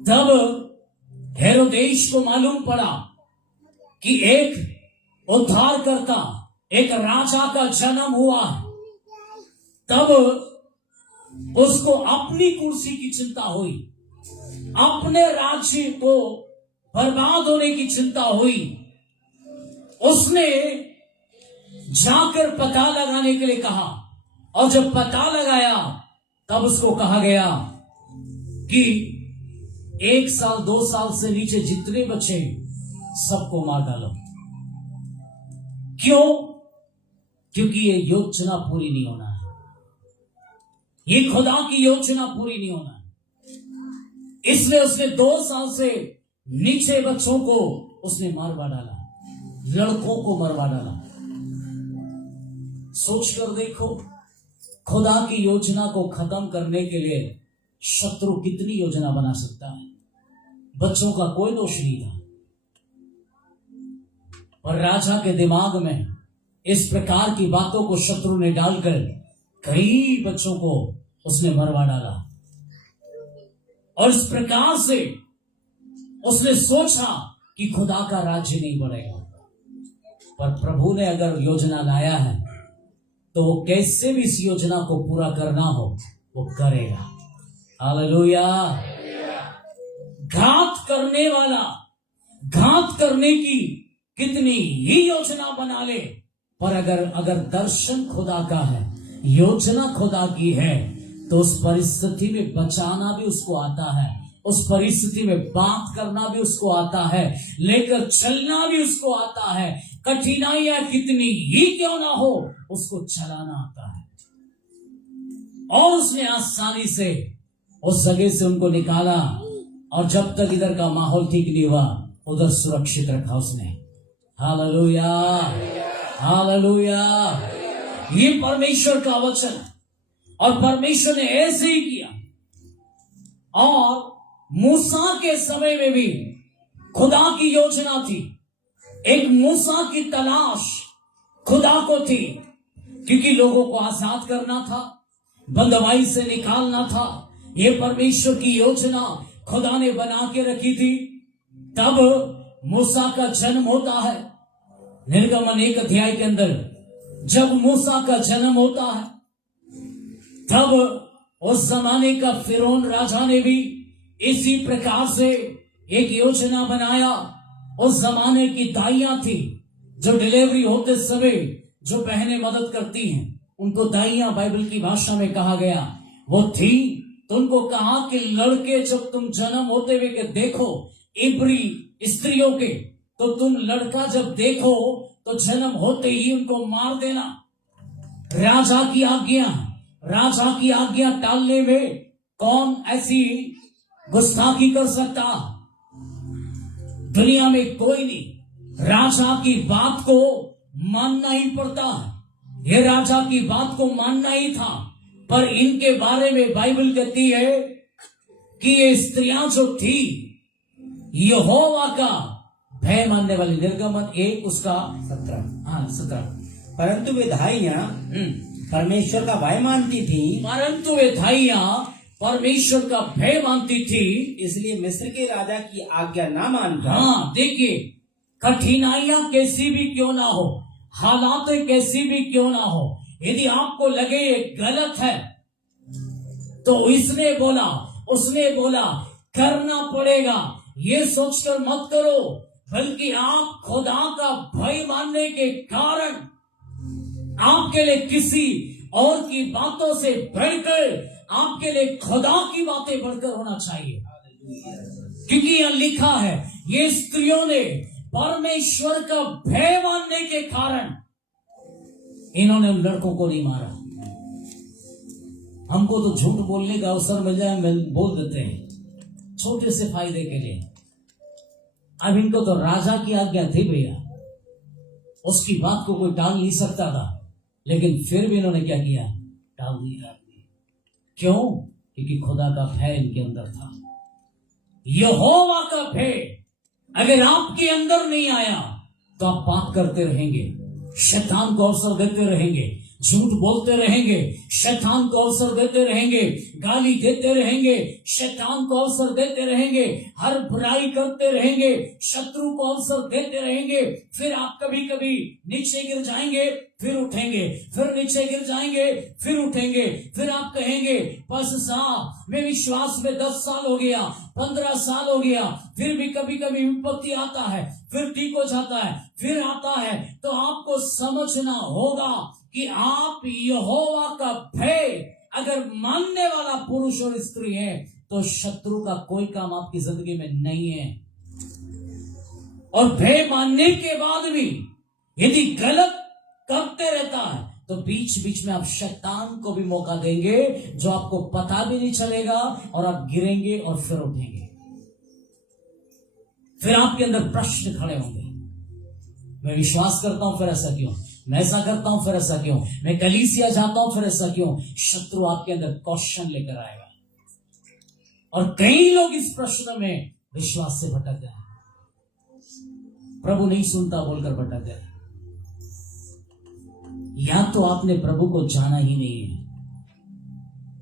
तब हेरोदेश को मालूम पड़ा कि एक उद्धारकर्ता, एक राजा का जन्म हुआ। तब उसको अपनी कुर्सी की चिंता हुई, अपने राज्य को बर्बाद होने की चिंता हुई। उसने जाकर पता लगाने के लिए कहा, और जब पता लगाया तब उसको कहा गया कि 1 साल 2 साल से नीचे जितने बच्चे सबको मार डालो। क्यों? क्योंकि ये योजना पूरी नहीं होना है, ये खुदा की योजना पूरी नहीं होना है। इसलिए उसने 2 साल से नीचे बच्चों को उसने मारवा डाला, लड़कों को मरवा डाला। सोच कर देखो, खुदा की योजना को खत्म करने के लिए शत्रु कितनी योजना बना सकता है। बच्चों का कोई दोष नहीं था, पर राजा के दिमाग में इस प्रकार की बातों को शत्रु ने डालकर कई बच्चों को उसने मरवा डाला। और इस प्रकार से उसने सोचा कि खुदा का राज्य नहीं बढ़ेगा। पर प्रभु ने अगर योजना लाया है तो वो कैसे भी इस योजना को पूरा करना हो वो करेगा। हालेलुया। घात करने वाला घात करने की कितनी ही योजना बना ले, पर अगर दर्शन खुदा का है, योजना खुदा की है, तो उस परिस्थिति में बचाना भी उसको आता है, उस परिस्थिति में बात करना भी उसको आता है, लेकर चलना भी उसको आता है। कठिनाइयां कितनी ही क्यों ना हो, उसको चलाना आता है। और उसने आसानी से उस जगह से उनको निकाला, और जब तक इधर का माहौल ठीक नहीं हुआ उधर सुरक्षित रखा उसने। Hallelujah, hallelujah. ये परमेश्वर का वचन, और परमेश्वर ने ऐसे ही किया। और मूसा के समय में भी खुदा की योजना थी। एक मूसा की तलाश खुदा को थी, क्योंकि लोगों को आजाद करना था, बंधुआई से निकालना था। ये परमेश्वर की योजना खुदा ने बना के रखी थी। तब मूसा का जन्म होता है। निर्गमन 1 अध्याय के अंदर जब मूसा का जन्म होता है, तब उस जमाने का फिरौन राजा ने भी इसी प्रकार से एक योजना बनाया। उस जमाने की दाइयां थी, जो डिलीवरी होते समय जो बहनें मदद करती हैं, उनको दाइयां बाइबल की भाषा में कहा गया। वो थी, तो उनको कहा कि लड़के जब तुम जन्म होते हुए के देखो, इब्री स्त्रियों के, तो तुम लड़का जब देखो तो जन्म होते ही उनको मार देना। राजा की आज्ञा टालने में कौन ऐसी गुस्ताखी कर सकता? दुनिया में कोई नहीं। राजा की बात को मानना ही पड़ता है। ये राजा की बात को मानना ही था। पर इनके बारे में बाइबल कहती है कि ये स्त्रियां जो थी, यहोवा का भय मानने वाली। निर्गमन 1 उसका 17। परंतु वे धाइयां परमेश्वर का भय मानती थी, परंतु वे धाइयां परमेश्वर का भय मानती थी, इसलिए मिस्र के राजा की आज्ञा ना मानकर। हाँ, देखिए, कठिनाइयां कैसी भी क्यों ना हो, हालात कैसी भी क्यों ना हो, यदि आपको लगे ये गलत है, तो उसने बोला करना पड़ेगा, ये सोचकर मत करो, बल्कि आप खुदा का भय मानने के कारण आपके लिए किसी और की बातों से बढ़कर आपके लिए खुदा की बातें बढ़कर होना चाहिए। क्योंकि यह लिखा है, ये स्त्रियों ने परमेश्वर का भय मानने के कारण इन्होंने उन लड़कों को नहीं मारा। हमको तो झूठ बोलने का अवसर मिल जाए, बोल देते हैं छोटे से फायदे के लिए। अब इनको तो राजा की आज्ञा थी भैया, उसकी बात को कोई टाल नहीं सकता था, लेकिन फिर भी इन्होंने क्या किया? टाल दिया। क्यों? क्योंकि खुदा का भय इनके अंदर था। यहोवा का भय अगर आपके अंदर नहीं आया तो आप पाप करते रहेंगे, शैतान को अवसर देते रहेंगे, झूठ बोलते रहेंगे, शैतान को अवसर देते रहेंगे, गाली देते रहेंगे, शैतान को अवसर देते रहेंगे, हर बुराई करते रहेंगे, शत्रु को अवसर देते रहेंगे, फिर आप कभी कभी नीचे गिर जाएंगे, फिर उठेंगे, फिर नीचे गिर जाएंगे, फिर उठेंगे, फिर आप कहेंगे बस साहब मैं विश्वास में 10 साल हो गया, 15 साल हो गया, फिर भी कभी कभी विपत्ति आता है, फिर ठीक हो जाता है, फिर आता है। तो आपको समझना होगा कि आप यहोवा का भय अगर मानने वाला पुरुष और स्त्री है तो शत्रु का कोई काम आपकी जिंदगी में नहीं है। और भय मानने के बाद भी यदि गलत करते रहता है तो बीच बीच में आप शैतान को भी मौका देंगे, जो आपको पता भी नहीं चलेगा, और आप गिरेंगे और फिर उठेंगे। फिर आपके अंदर प्रश्न खड़े होंगे, मैं विश्वास करता हूं फिर ऐसा क्यों, मैं ऐसा करता हूं फिर ऐसा क्यों, मैं कलीसिया जाता हूं फिर ऐसा क्यों। शत्रु आपके अंदर क्वेश्चन लेकर आएगा, और कई लोग इस प्रश्न में विश्वास से भटक गए, प्रभु नहीं सुनता बोलकर भटक गए। या तो आपने प्रभु को जाना ही नहीं है।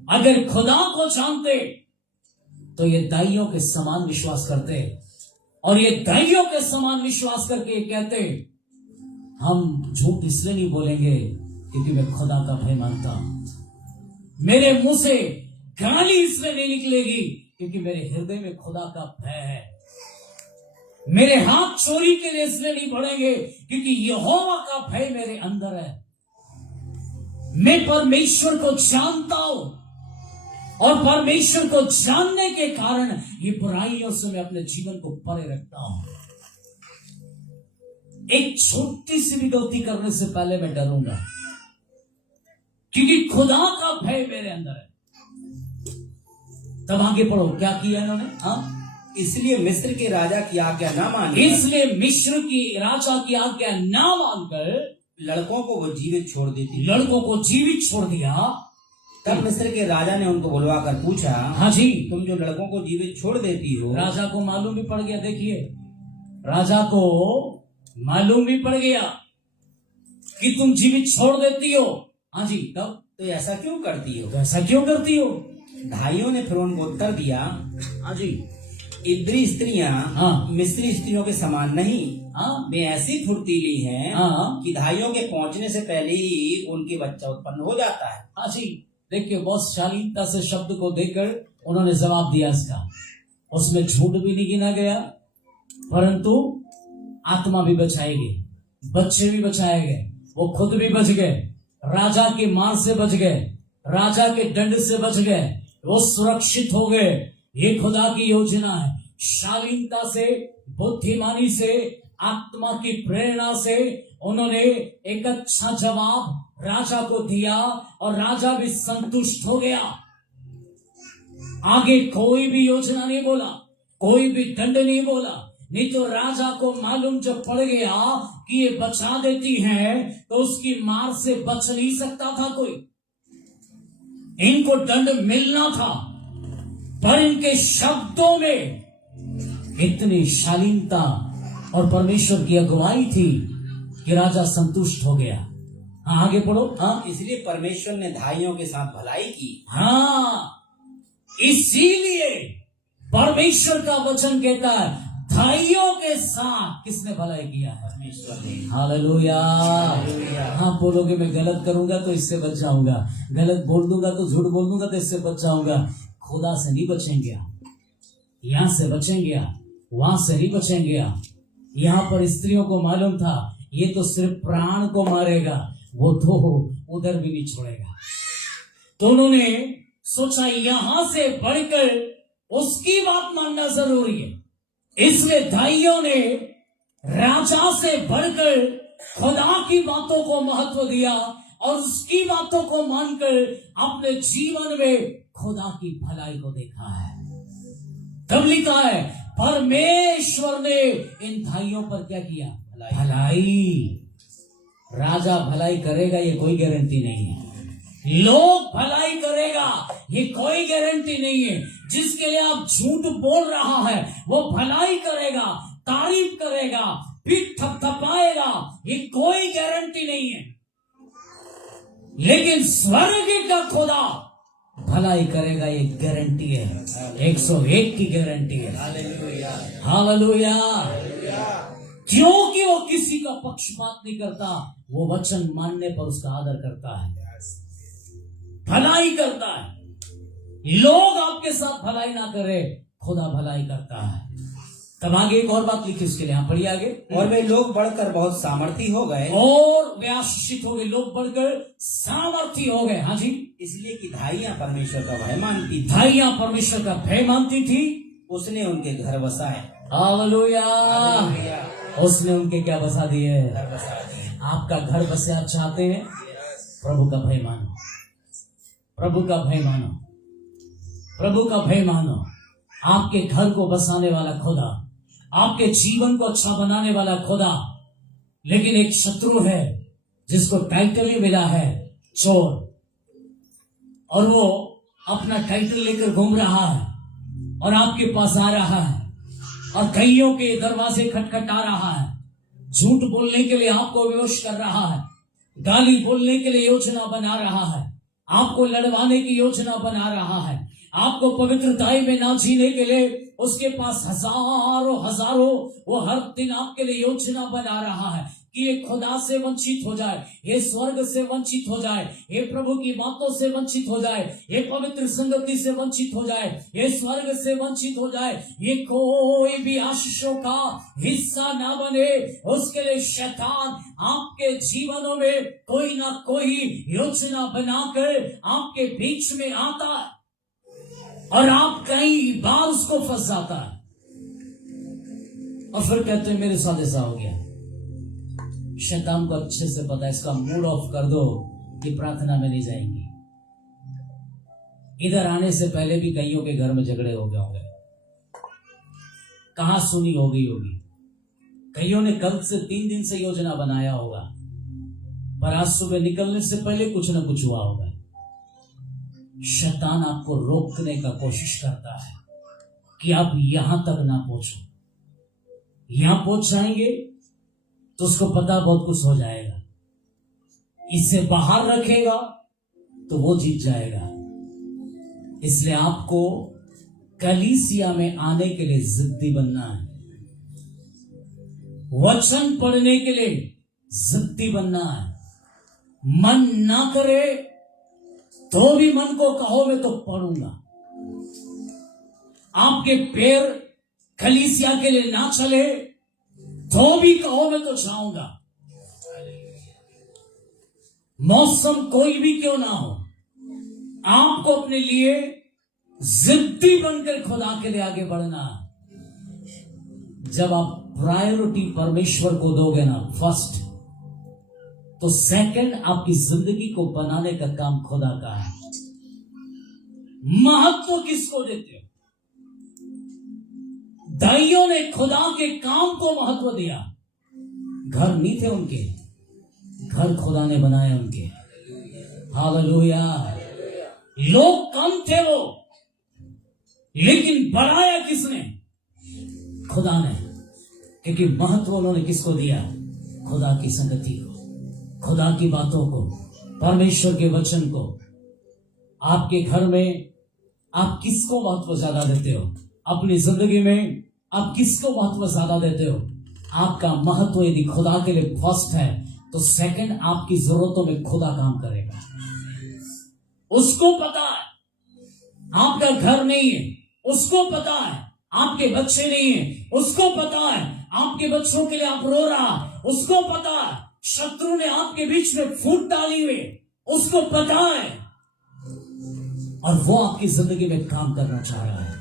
अगर खुदा को जानते तो ये दाइयों के समान विश्वास करते, और ये दाइयों के समान विश्वास करके ये कहते हम झूठ इसलिए नहीं बोलेंगे क्योंकि मैं खुदा का भय मानता हूं, मेरे मुंह से गाली इसलिए नहीं निकलेगी क्योंकि मेरे हृदय में खुदा का भय है, मेरे हाथ चोरी के लिए इसलिए नहीं बढ़ेंगे क्योंकि यहोवा का भय मेरे अंदर है। मैं परमेश्वर को जानता हूं, और परमेश्वर को जानने के कारण ये बुराइयों से मैं अपने जीवन को परे रखता हूं। एक छोटी सी भी गलती करने से पहले मैं डरूंगा क्योंकि खुदा का भय मेरे अंदर है। तब आगे पढ़ो, क्या किया इन्होंने? इसलिए मिस्र के राजा की आज्ञा ना मानी, इसलिए मिस्र की राजा की आज्ञा ना मानकर लड़कों को वो जीवित छोड़ देती, लड़कों को जीवित छोड़ दिया। तब मिस्र के राजा ने उनको बुलवा कर पूछा, हाँ जी, तुम जो लड़कों को जीवित छोड़ देती हो। राजा को मालूम भी पड़ गया, देखिए राजा को मालूम भी पड़ गया कि तुम जीवित छोड़ देती हो। हाँ जी, तब तो ऐसा क्यों करती हो? तो ऐसा क्यों करती हो? भाइयों ने फिर उनको उत्तर दिया, हाँ जी, इब्री स्त्रियां हाँ, मिस्री स्त्रियों के समान नहीं, हाँ, वे ऐसी फुर्तीली हैं हाँ, कि धाइयों के पहुंचने से पहले ही उनके बच्चा उत्पन्न हो जाता है। हाँ जी, देखिए बहुत शालीनता से शब्द को देकर उन्होंने जवाब दिया इसका। उसमें झूठ भी नहीं गिना गया, परंतु आत्मा भी बचाई गई, बच्चे भी बचाए गए, वो खुद भी बच गए, राजा के मार से बच गए, राजा के दंड से बच गए, वो सुरक्षित हो गए। ये खुदा की योजना है। शालीनता से, बुद्धिमानी से, आत्मा की प्रेरणा से उन्होंने एक अच्छा जवाब राजा को दिया, और राजा भी संतुष्ट हो गया। आगे कोई भी योजना नहीं बोला, कोई भी दंड नहीं बोला, नहीं तो राजा को मालूम जब पड़ गया कि ये बचा देती हैं तो उसकी मार से बच नहीं सकता था कोई, इनको दंड मिलना था। पर इनके शब्दों में इतनी शालीनता और परमेश्वर की अगुवाई थी कि राजा संतुष्ट हो गया। हाँ, आगे पढ़ो। हाँ, इसलिए परमेश्वर ने धाइयों के साथ भलाई की। हाँ, इसीलिए परमेश्वर का वचन कहता है धाइयों के साथ किसने भलाई किया? परमेश्वर ने। हालेलुया। हाँ, बोलोगे मैं गलत करूंगा तो इससे बच जाऊंगा, गलत बोल दूंगा तो झूठ बोल दूंगा तो इससे बच जाऊंगा। खुदा से नहीं बचेंगे आप, यहां से बचेंगे आप, वहां से नहीं बचेंगे आप। यहां पर स्त्रियों को मालूम था ये तो सिर्फ प्राण को मारेगा, वो तो उधर भी नहीं छोड़ेगा। तो उन्होंने सोचा यहां से बढ़कर उसकी बात मानना जरूरी है, इसलिए धाइयों ने राजा से बढ़कर खुदा की बातों को महत्व दिया और उसकी बातों को मानकर अपने जीवन में खुदा की भलाई को देखा है। तब लिखा है परमेश्वर ने इन धाइयों पर क्या किया? भलाई। राजा भलाई करेगा ये कोई गारंटी नहीं है, लोग भलाई करेगा ये कोई गारंटी नहीं है। जिसके लिए आप झूठ बोल रहा है वो भलाई करेगा, तारीफ करेगा, पीठ थपथपाएगा, ये कोई गारंटी नहीं है। लेकिन स्वर्ग का खुदा भलाई करेगा, ये गारंटी है, 101 की गारंटी है। हालेलुया। क्योंकि वो किसी का पक्षपात नहीं करता, वो वचन मानने पर उसका आदर करता है, भलाई करता है। लोग आपके साथ भलाई ना करे, खुदा भलाई करता है। तब आगे एक और बात लिखी उसके लिए, यहाँ पढ़िए आगे। और वे लोग बढ़कर बहुत सामर्थी हो गए, और वे आशीषित हो गए, लोग बढ़कर सामर्थी हो गए। हाँ जी, इसलिए कि धाइयां परमेश्वर का भय मानती थी। धाइयां परमेश्वर का भय मानती थी, उसने उनके घर बसाए। हालेलुया। उसने उनके क्या बसा दिए? घर बसा दिए। आपका घर बसे आप चाहते हैं? प्रभु का भय मानो, प्रभु का भय मानो, प्रभु का भय मानो। आपके घर को बसाने वाला खुदा, आपके जीवन को अच्छा बनाने वाला खुदा। लेकिन एक शत्रु है जिसको टाइटल ही मिला है चोर, और वो अपना टाइटल लेकर घूम रहा है और आपके पास आ रहा है और कईयों के दरवाजे खटखटा रहा है, झूठ बोलने के लिए आपको विवश कर रहा है, गाली बोलने के लिए योजना बना रहा है, आपको लड़वाने की योजना बना रहा है, आपको पवित्रताई में ना जीने के लिए उसके पास हजारों वो हर दिन आपके लिए योजना बना रहा है कि ये खुदा से वंचित हो जाए, ये स्वर्ग से वंचित हो जाए, ये प्रभु की बातों से वंचित हो जाए, ये पवित्र संगति से वंचित हो जाए, ये स्वर्ग से वंचित हो जाए, ये कोई भी आशीषों का हिस्सा ना बने। उसके लिए शैतान आपके जीवनों में कोई ना कोई योजना बनाकर आपके बीच में आता है और आप कई बार उसको फंस जाता है और फिर कहते हैं मेरे साथ ऐसा हो गया। शैतान को अच्छे से पता है, इसका मूड ऑफ कर दो कि प्रार्थना में नहीं जाएंगी। इधर आने से पहले भी कईयों के घर में झगड़े हो गए होंगे, कहां सुनी हो गई होगी, कईयों ने कल से 3 दिन से योजना बनाया होगा, पर आज सुबह निकलने से पहले कुछ ना कुछ हुआ होगा। शैतान आपको रोकने का कोशिश करता है कि आप यहां तक ना पहुंचो। यहां पहुंच जाएंगे तो उसको पता बहुत कुछ हो जाएगा, इसे बाहर रखेगा तो वो जीत जाएगा। इसलिए आपको कलीसिया में आने के लिए जिद्दी बनना है, वचन पढ़ने के लिए जिद्दी बनना है। मन ना करे तो भी मन को कहो मैं तो पढ़ूंगा। आपके पैर कलीसिया के लिए ना चले तो भी कहो मैं तो जाऊंगा। मौसम कोई भी क्यों ना हो, आपको अपने लिए जिद्दी बनकर खुदा के लिए आगे बढ़ना। जब आप प्रायोरिटी परमेश्वर को दोगे ना फर्स्ट, तो सेकंड आपकी जिंदगी को बनाने का काम खुदा का है। महत्व किसको देते हो? दाइयों ने खुदा के काम को महत्व दिया। घर नहीं थे उनके, घर खुदा ने बनाए उनके। हालेलुया। लोग कम थे वो, लेकिन बढ़ाया किसने? खुदा ने। क्योंकि महत्व उन्होंने किसको दिया? खुदा की संगति को, खुदा की बातों को, परमेश्वर के वचन को। आपके घर में आप किसको महत्व ज्यादा देते हो? अपनी जिंदगी में आप किसको महत्व ज्यादा देते हो? आपका महत्व यदि खुदा के लिए फर्स्ट है तो सेकंड आपकी जरूरतों में खुदा काम करेगा। उसको पता है आपका घर नहीं है, उसको पता है आपके बच्चे नहीं है, उसको पता है आपके बच्चों के लिए आप रो रहा, उसको पता है शत्रु ने आपके बीच में फूट डाली हुई, उसको पता है, और वो आपकी जिंदगी में काम करना चाह रहा है।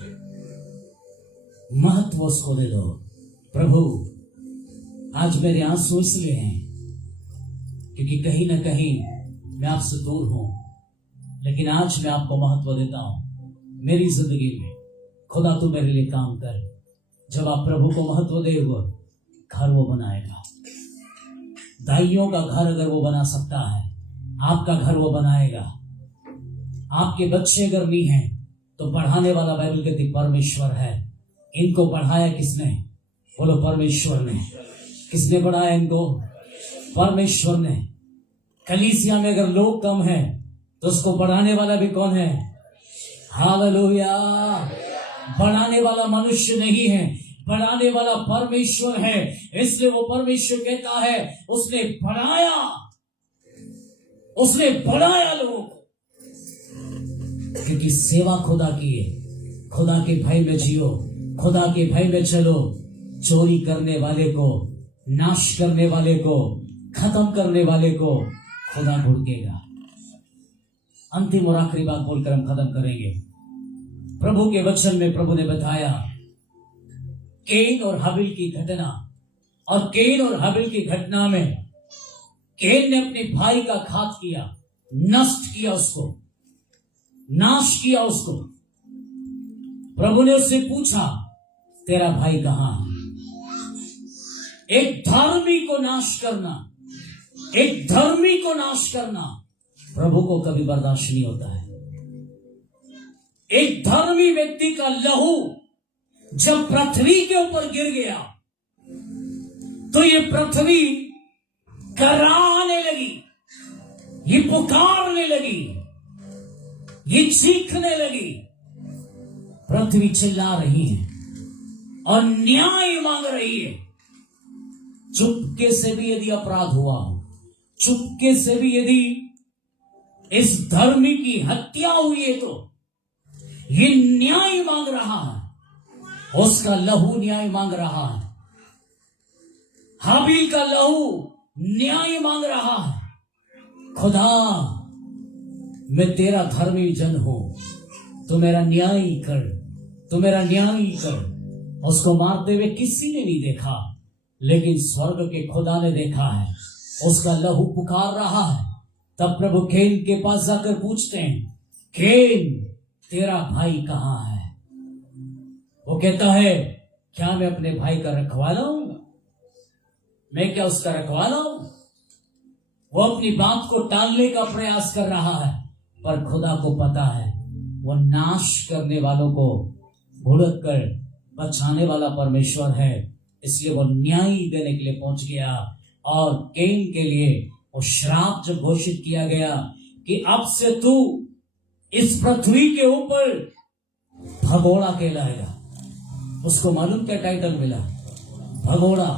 महत्व उसको दे दो। प्रभु आज मेरे आंसू इसलिए हैं क्योंकि कहीं ना कहीं मैं आपसे दूर हूं, लेकिन आज मैं आपको महत्व देता हूं मेरी जिंदगी में। खुदा तू मेरे लिए काम कर। जब आप प्रभु को महत्व देगा, घर वो बनाएगा। दाइयों का घर अगर वो बना सकता है, आपका घर वो बनाएगा। आपके बच्चे अगर नहीं हैं तो बढ़ाने वाला बाइबल कहती परमेश्वर है। इनको बढ़ाया किसने? बोलो परमेश्वर ने। किसने बढ़ाया इनको? परमेश्वर ने। कलीसिया में अगर लोग कम हैं तो उसको बढ़ाने वाला भी कौन है? हालेलुया। बढ़ाने वाला मनुष्य नहीं है, बढ़ाने वाला परमेश्वर है। इसलिए वो परमेश्वर कहता है उसने बढ़ाया लोगों को, क्योंकि सेवा खुदा की है। खुदा के भय में जियो, खुदा के भय में चलो। चोरी करने वाले को, नाश करने वाले को, खत्म करने वाले को खुदा ढूंढेगा। अंतिम और आखिरी बात बोलकर हम खत्म करेंगे। प्रभु के वचन में प्रभु ने बताया कैन और हाबिल की घटना, और कैन और हाबिल की घटना में कैन ने अपने भाई का घात किया, नष्ट किया उसको, नाश किया उसको। प्रभु ने उससे पूछा तेरा भाई कहां है? एक धर्मी को नाश करना, एक धर्मी को नाश करना प्रभु को कभी बर्दाश्त नहीं होता है। एक धर्मी व्यक्ति का लहू जब पृथ्वी के ऊपर गिर गया तो ये पृथ्वी कराहने लगी, ये पुकारने लगी, ये चीखने लगी। पृथ्वी चिल्ला रही है और न्याय मांग रही है। चुपके से भी यदि अपराध हुआ हो, चुपके से भी यदि इस धर्मी की हत्या हुई है तो ये न्याय मांग रहा है, उसका लहू न्याय मांग रहा है। हाबिल का लहू न्याय मांग रहा है। खुदा, मैं तेरा धर्मी जन हूं, तू मेरा न्याय कर, तू मेरा न्याय कर। उसको मारते हुए किसी ने नहीं देखा, लेकिन स्वर्ग के खुदा ने देखा है। उसका लहू पुकार रहा है। तब प्रभु कैन के पास जाकर पूछते हैं, कैन तेरा भाई कहां है? वो कहता है, क्या मैं अपने भाई का रखवाला हूं? मैं क्या उसका रखवाला हूं? वो अपनी बात को टालने का प्रयास कर रहा है, पर खुदा को पता है वो नाश करने वालों को भुड़क कर बचाने वाला परमेश्वर है। इसलिए वो न्याय देने के लिए पहुंच गया। और कैन के लिए वो श्राप जब घोषित किया गया कि अब से तू इस पृथ्वी के ऊपर भगोड़ा कहलाएगा। उसको मालूम क्या टाइटल मिला? भगोड़ा।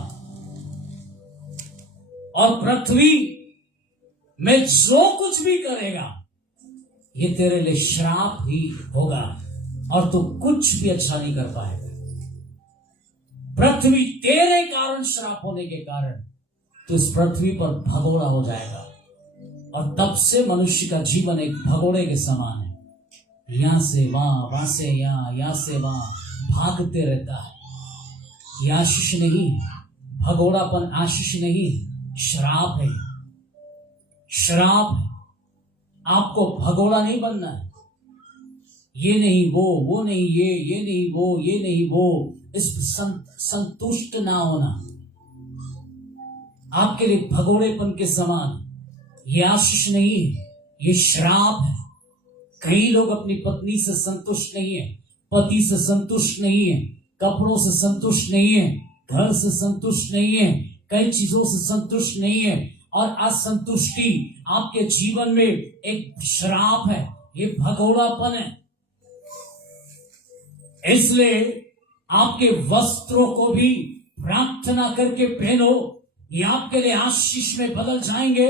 और पृथ्वी में जो कुछ भी करेगा ये तेरे लिए श्राप ही होगा, और तू कुछ भी अच्छा नहीं कर पाएगा। पृथ्वी तेरे कारण श्राप होने के कारण तो इस पृथ्वी पर भगोड़ा हो जाएगा। और तब से मनुष्य का जीवन एक भगोड़े के समान है। यहां से वहां से यहां, यहां से वहां भागते रहता है। ये आशीष नहीं, भगोड़ापन आशीष नहीं, श्राप है, श्राप है। आपको भगोड़ा नहीं बनना है। ये नहीं वो नहीं ये नहीं वो, ये नहीं वो, इस संतुष्ट ना होना आपके लिए भगोड़ेपन के समान। ये आशीष नहीं है, ये श्राप है। कई लोग अपनी पत्नी से संतुष्ट नहीं है, पति से संतुष्ट नहीं है, कपड़ों से संतुष्ट नहीं है, घर से संतुष्ट नहीं है, कई चीजों से संतुष्ट नहीं है। और असंतुष्टि आपके जीवन में एक श्राप है, ये भगोड़ापन है। इसलिए आपके वस्त्रों को भी प्रार्थना करके पहनो, ये आपके लिए आशीष में बदल जाएंगे।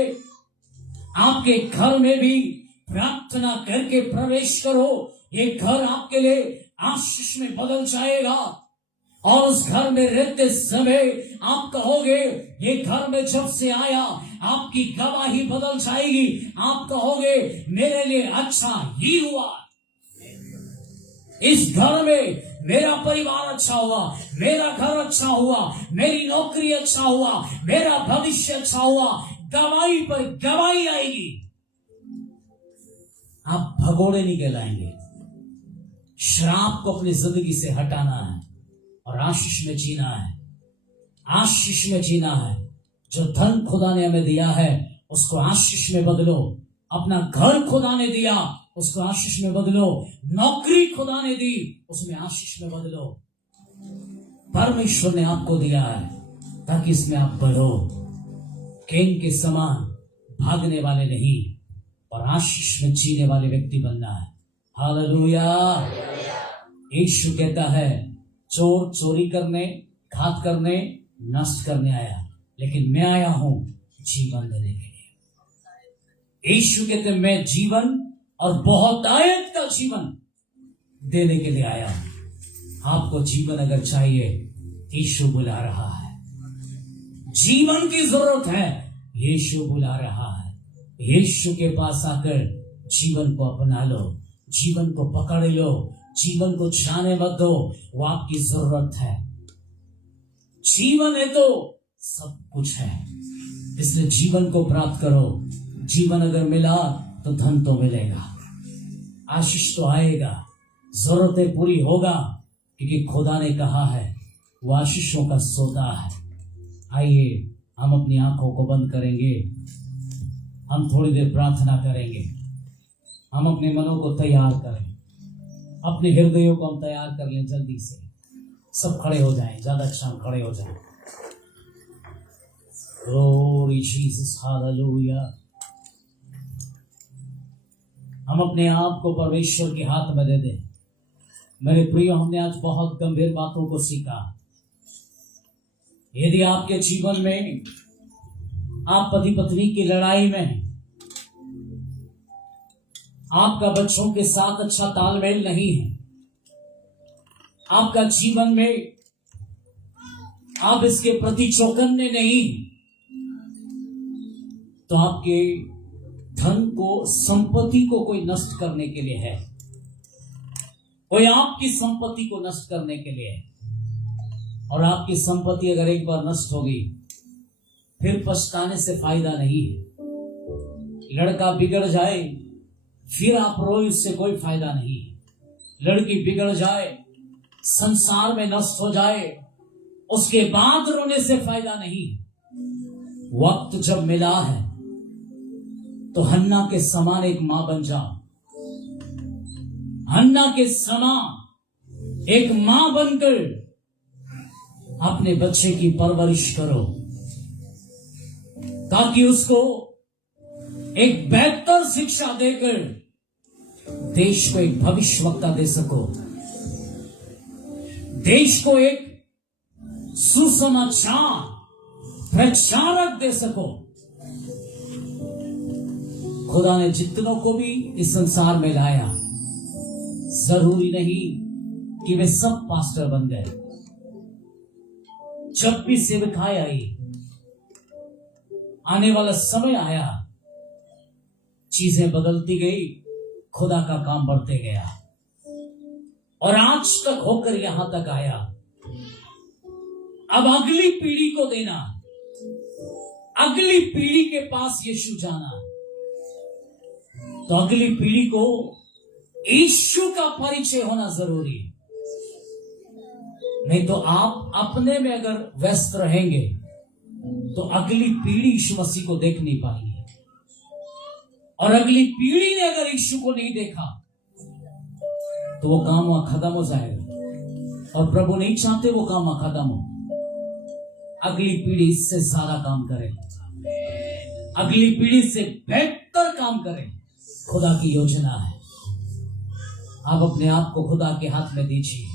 आपके घर में भी प्रार्थना करके प्रवेश करो, ये घर आपके लिए आशीष में बदल जाएगा। और उस घर में रहते समय आप कहोगे, ये घर में जब से आया आपकी गवाही बदल जाएगी। आप कहोगे, मेरे लिए अच्छा ही हुआ, इस घर में मेरा परिवार अच्छा हुआ, मेरा घर अच्छा हुआ, मेरी नौकरी अच्छा हुआ, मेरा भविष्य अच्छा हुआ। गवाही पर गवाही आएगी। आप भगोड़े नहीं कहलाएंगे। श्राप को अपनी जिंदगी से हटाना है और आशीष में जीना है, आशीष में जीना है। जो धन खुदा ने हमें दिया है उसको आशीष में बदलो। अपना घर खुदा ने दिया, उसको आशीष में बदलो। नौकरी खुदा ने दी, उसमें आशीष में बदलो। परमेश्वर ने आपको दिया है ताकि इसमें आप बढ़ो, कैन के समान भागने वाले नहीं और आशीष में जीने वाले व्यक्ति बनना है। हालेलुया। यीशु कहता है चोर चोरी करने, घात करने, नष्ट करने आया, लेकिन मैं आया हूं जीवन देने के लिए। यीशु कहते हैं मैं जीवन और बहुतायत का जीवन देने के लिए आया हूं। आपको जीवन अगर चाहिए, यीशु बुला रहा है। जीवन की जरूरत है, यीशु बुला रहा है। यीशु के पास आकर जीवन को अपना लो, जीवन को पकड़ लो, जीवन को जाने मत दो, वो आपकी जरूरत है। जीवन है तो सब कुछ है, इसलिए जीवन को प्राप्त करो। जीवन अगर मिला तो धन तो मिलेगा, आशीष तो आएगा, जरूरतें पूरी होगा, क्योंकि खुदा ने कहा है वो आशीषों का सौदा है। आइए हम अपनी आंखों को बंद करेंगे, हम थोड़ी देर प्रार्थना करेंगे, हम अपने मनों को तैयार करें, अपने हृदयों को हम तैयार कर लें। जल्दी से सब खड़े हो जाएं, ज्यादा अच्छा खड़े हो जाएं। Glory Jesus, hallelujah. हम अपने आप को परमेश्वर के हाथ में दे दें। मेरे प्रियो, हमने आज बहुत गंभीर बातों को सीखा। यदि आपके जीवन में आप पति पत्नी की लड़ाई में हैं, आपका बच्चों के साथ अच्छा तालमेल नहीं है, आपका जीवन में आप इसके प्रति चौकन्ने नहीं, तो आपके धन को, संपत्ति को कोई नष्ट करने के लिए है, कोई आपकी संपत्ति को नष्ट करने के लिए है। और आपकी संपत्ति अगर एक बार नष्ट होगी, फिर पछताने से फायदा नहीं है। लड़का बिगड़ जाए फिर आप रोए, उससे कोई फायदा नहीं। लड़की बिगड़ जाए, संसार में नष्ट हो जाए, उसके बाद रोने से फायदा नहीं। वक्त जब मिला है तो हन्ना के समान एक मां बन जाओ। हन्ना के समान एक मां बनकर अपने बच्चे की परवरिश करो, ताकि उसको एक बेहतर शिक्षा देकर देश को एक भविष्यवक्ता दे सको, देश को एक सुसमाचार प्रचारक दे सको। खुदा ने जितनों को भी इस संसार में लाया, जरूरी नहीं कि वे सब पास्टर बन गए। जब भी सेवकाई आई, आने वाला समय आया, चीजें बदलती गई, खुदा का काम बढ़ते गया और आज तक होकर यहां तक आया। अब अगली पीढ़ी को देना, अगली पीढ़ी के पास यीशु जाना, तो अगली पीढ़ी को यीशु का परिचय होना जरूरी है। नहीं तो आप अपने में अगर व्यस्त रहेंगे तो अगली पीढ़ी यीशु मसीह को देख नहीं पाएगी, और अगली पीढ़ी ने अगर यीशु को नहीं देखा तो वो काम वहां खत्म हो जाएगा, और प्रभु नहीं चाहते वो काम वहां खत्म हो। अगली पीढ़ी इससे सारा काम करे, अगली पीढ़ी से बेहतर काम करे। खुदा की योजना है। आप अपने आप को खुदा के हाथ में दीजिए,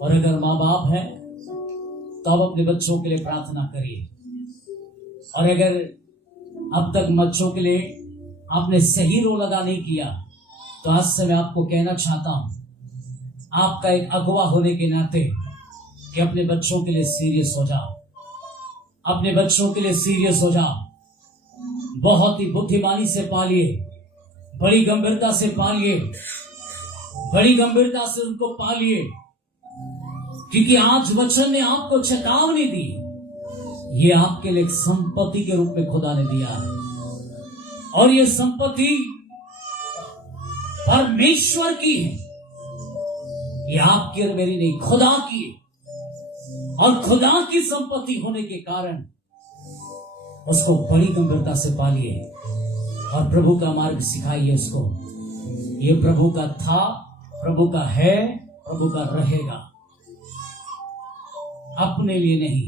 और अगर माँ बाप है तो आप अपने बच्चों के लिए प्रार्थना करिए। और अगर अब तक बच्चों के लिए आपने सही रोल अदा नहीं किया, तो आज से मैं आपको कहना चाहता हूं, आपका एक अगुवा होने के नाते, कि अपने बच्चों के लिए सीरियस हो जाओ, अपने बच्चों के लिए सीरियस हो जाओ। बहुत ही बुद्धिमानी से पालिए, बड़ी गंभीरता से पालिए, बड़ी गंभीरता से उनको पालिए, क्योंकि आज वचन ने आपको चेतावनी दी। ये आपके लिए एक संपत्ति के रूप में खुदा ने दिया है, और ये संपत्ति परमेश्वर की है। ये आपकी और मेरी नहीं, खुदा की है। और खुदा की संपत्ति होने के कारण उसको बड़ी गंभीरता से पालिए और प्रभु का मार्ग सिखाइए उसको। ये प्रभु का था, प्रभु का है, प्रभु का रहेगा। अपने लिए नहीं,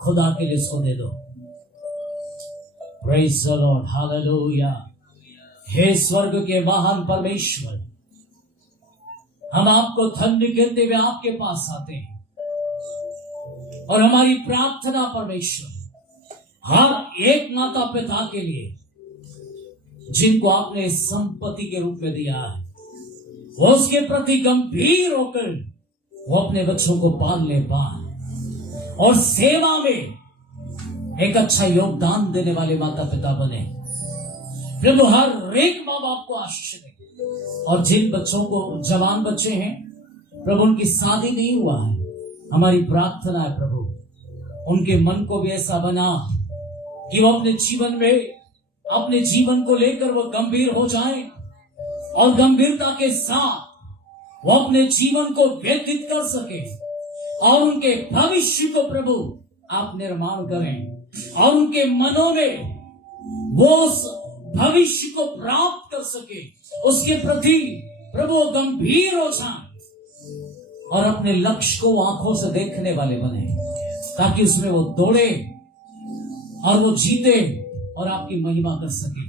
खुदा के लिए इसको दे दो। Praise the Lord, hallelujah. हे स्वर्ग के महान परमेश्वर, हम आपको धन्य कहते हुए आपके पास आते हैं और हमारी प्रार्थना परमेश्वर हर एक माता पिता के लिए जिनको आपने संपत्ति के रूप में दिया है, वो उसके प्रति गंभीर होकर वो अपने बच्चों को पालने पाए और सेवा में एक अच्छा योगदान देने वाले माता पिता बने। प्रभु हर एक माँ बाप को आशीष दे और जिन बच्चों को, जवान बच्चे हैं प्रभु, उनकी शादी नहीं हुआ है, हमारी प्रार्थना है प्रभु उनके मन को भी ऐसा बना कि वो अपने जीवन में, अपने जीवन को लेकर वो गंभीर हो जाएं और गंभीरता के साथ वो अपने जीवन को व्यतीत कर सके और उनके भविष्य को प्रभु आप निर्माण करें और उनके मनों में वो उस भविष्य को प्राप्त कर सके, उसके प्रति प्रभु गंभीर हो जाए और अपने लक्ष्य को आंखों से देखने वाले बने, ताकि उसमें वो दौड़े और वो जीते और आपकी महिमा कर सके।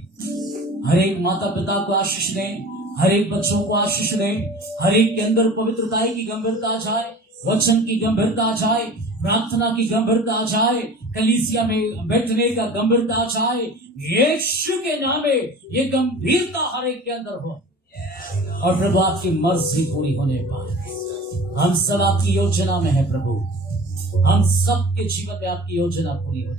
हर एक माता पिता को आशीष दें, हर एक बच्चों को आशीष दें, हर एक के अंदर पवित्रता की गंभीरता आ जाए, वचन की गंभीरता आ जाए, प्रार्थना की गंभीरता आ जाए, कलीसिया में बैठने का गंभीरता आ जाए। यीशु के नाम में ये गंभीरता हर एक के अंदर हो और प्रभु आपकी मर्जी पूरी होने पाए। हम सब आपकी योजना में है प्रभु, हम सबके जीवन में आपकी योजना पूरी हो जाए।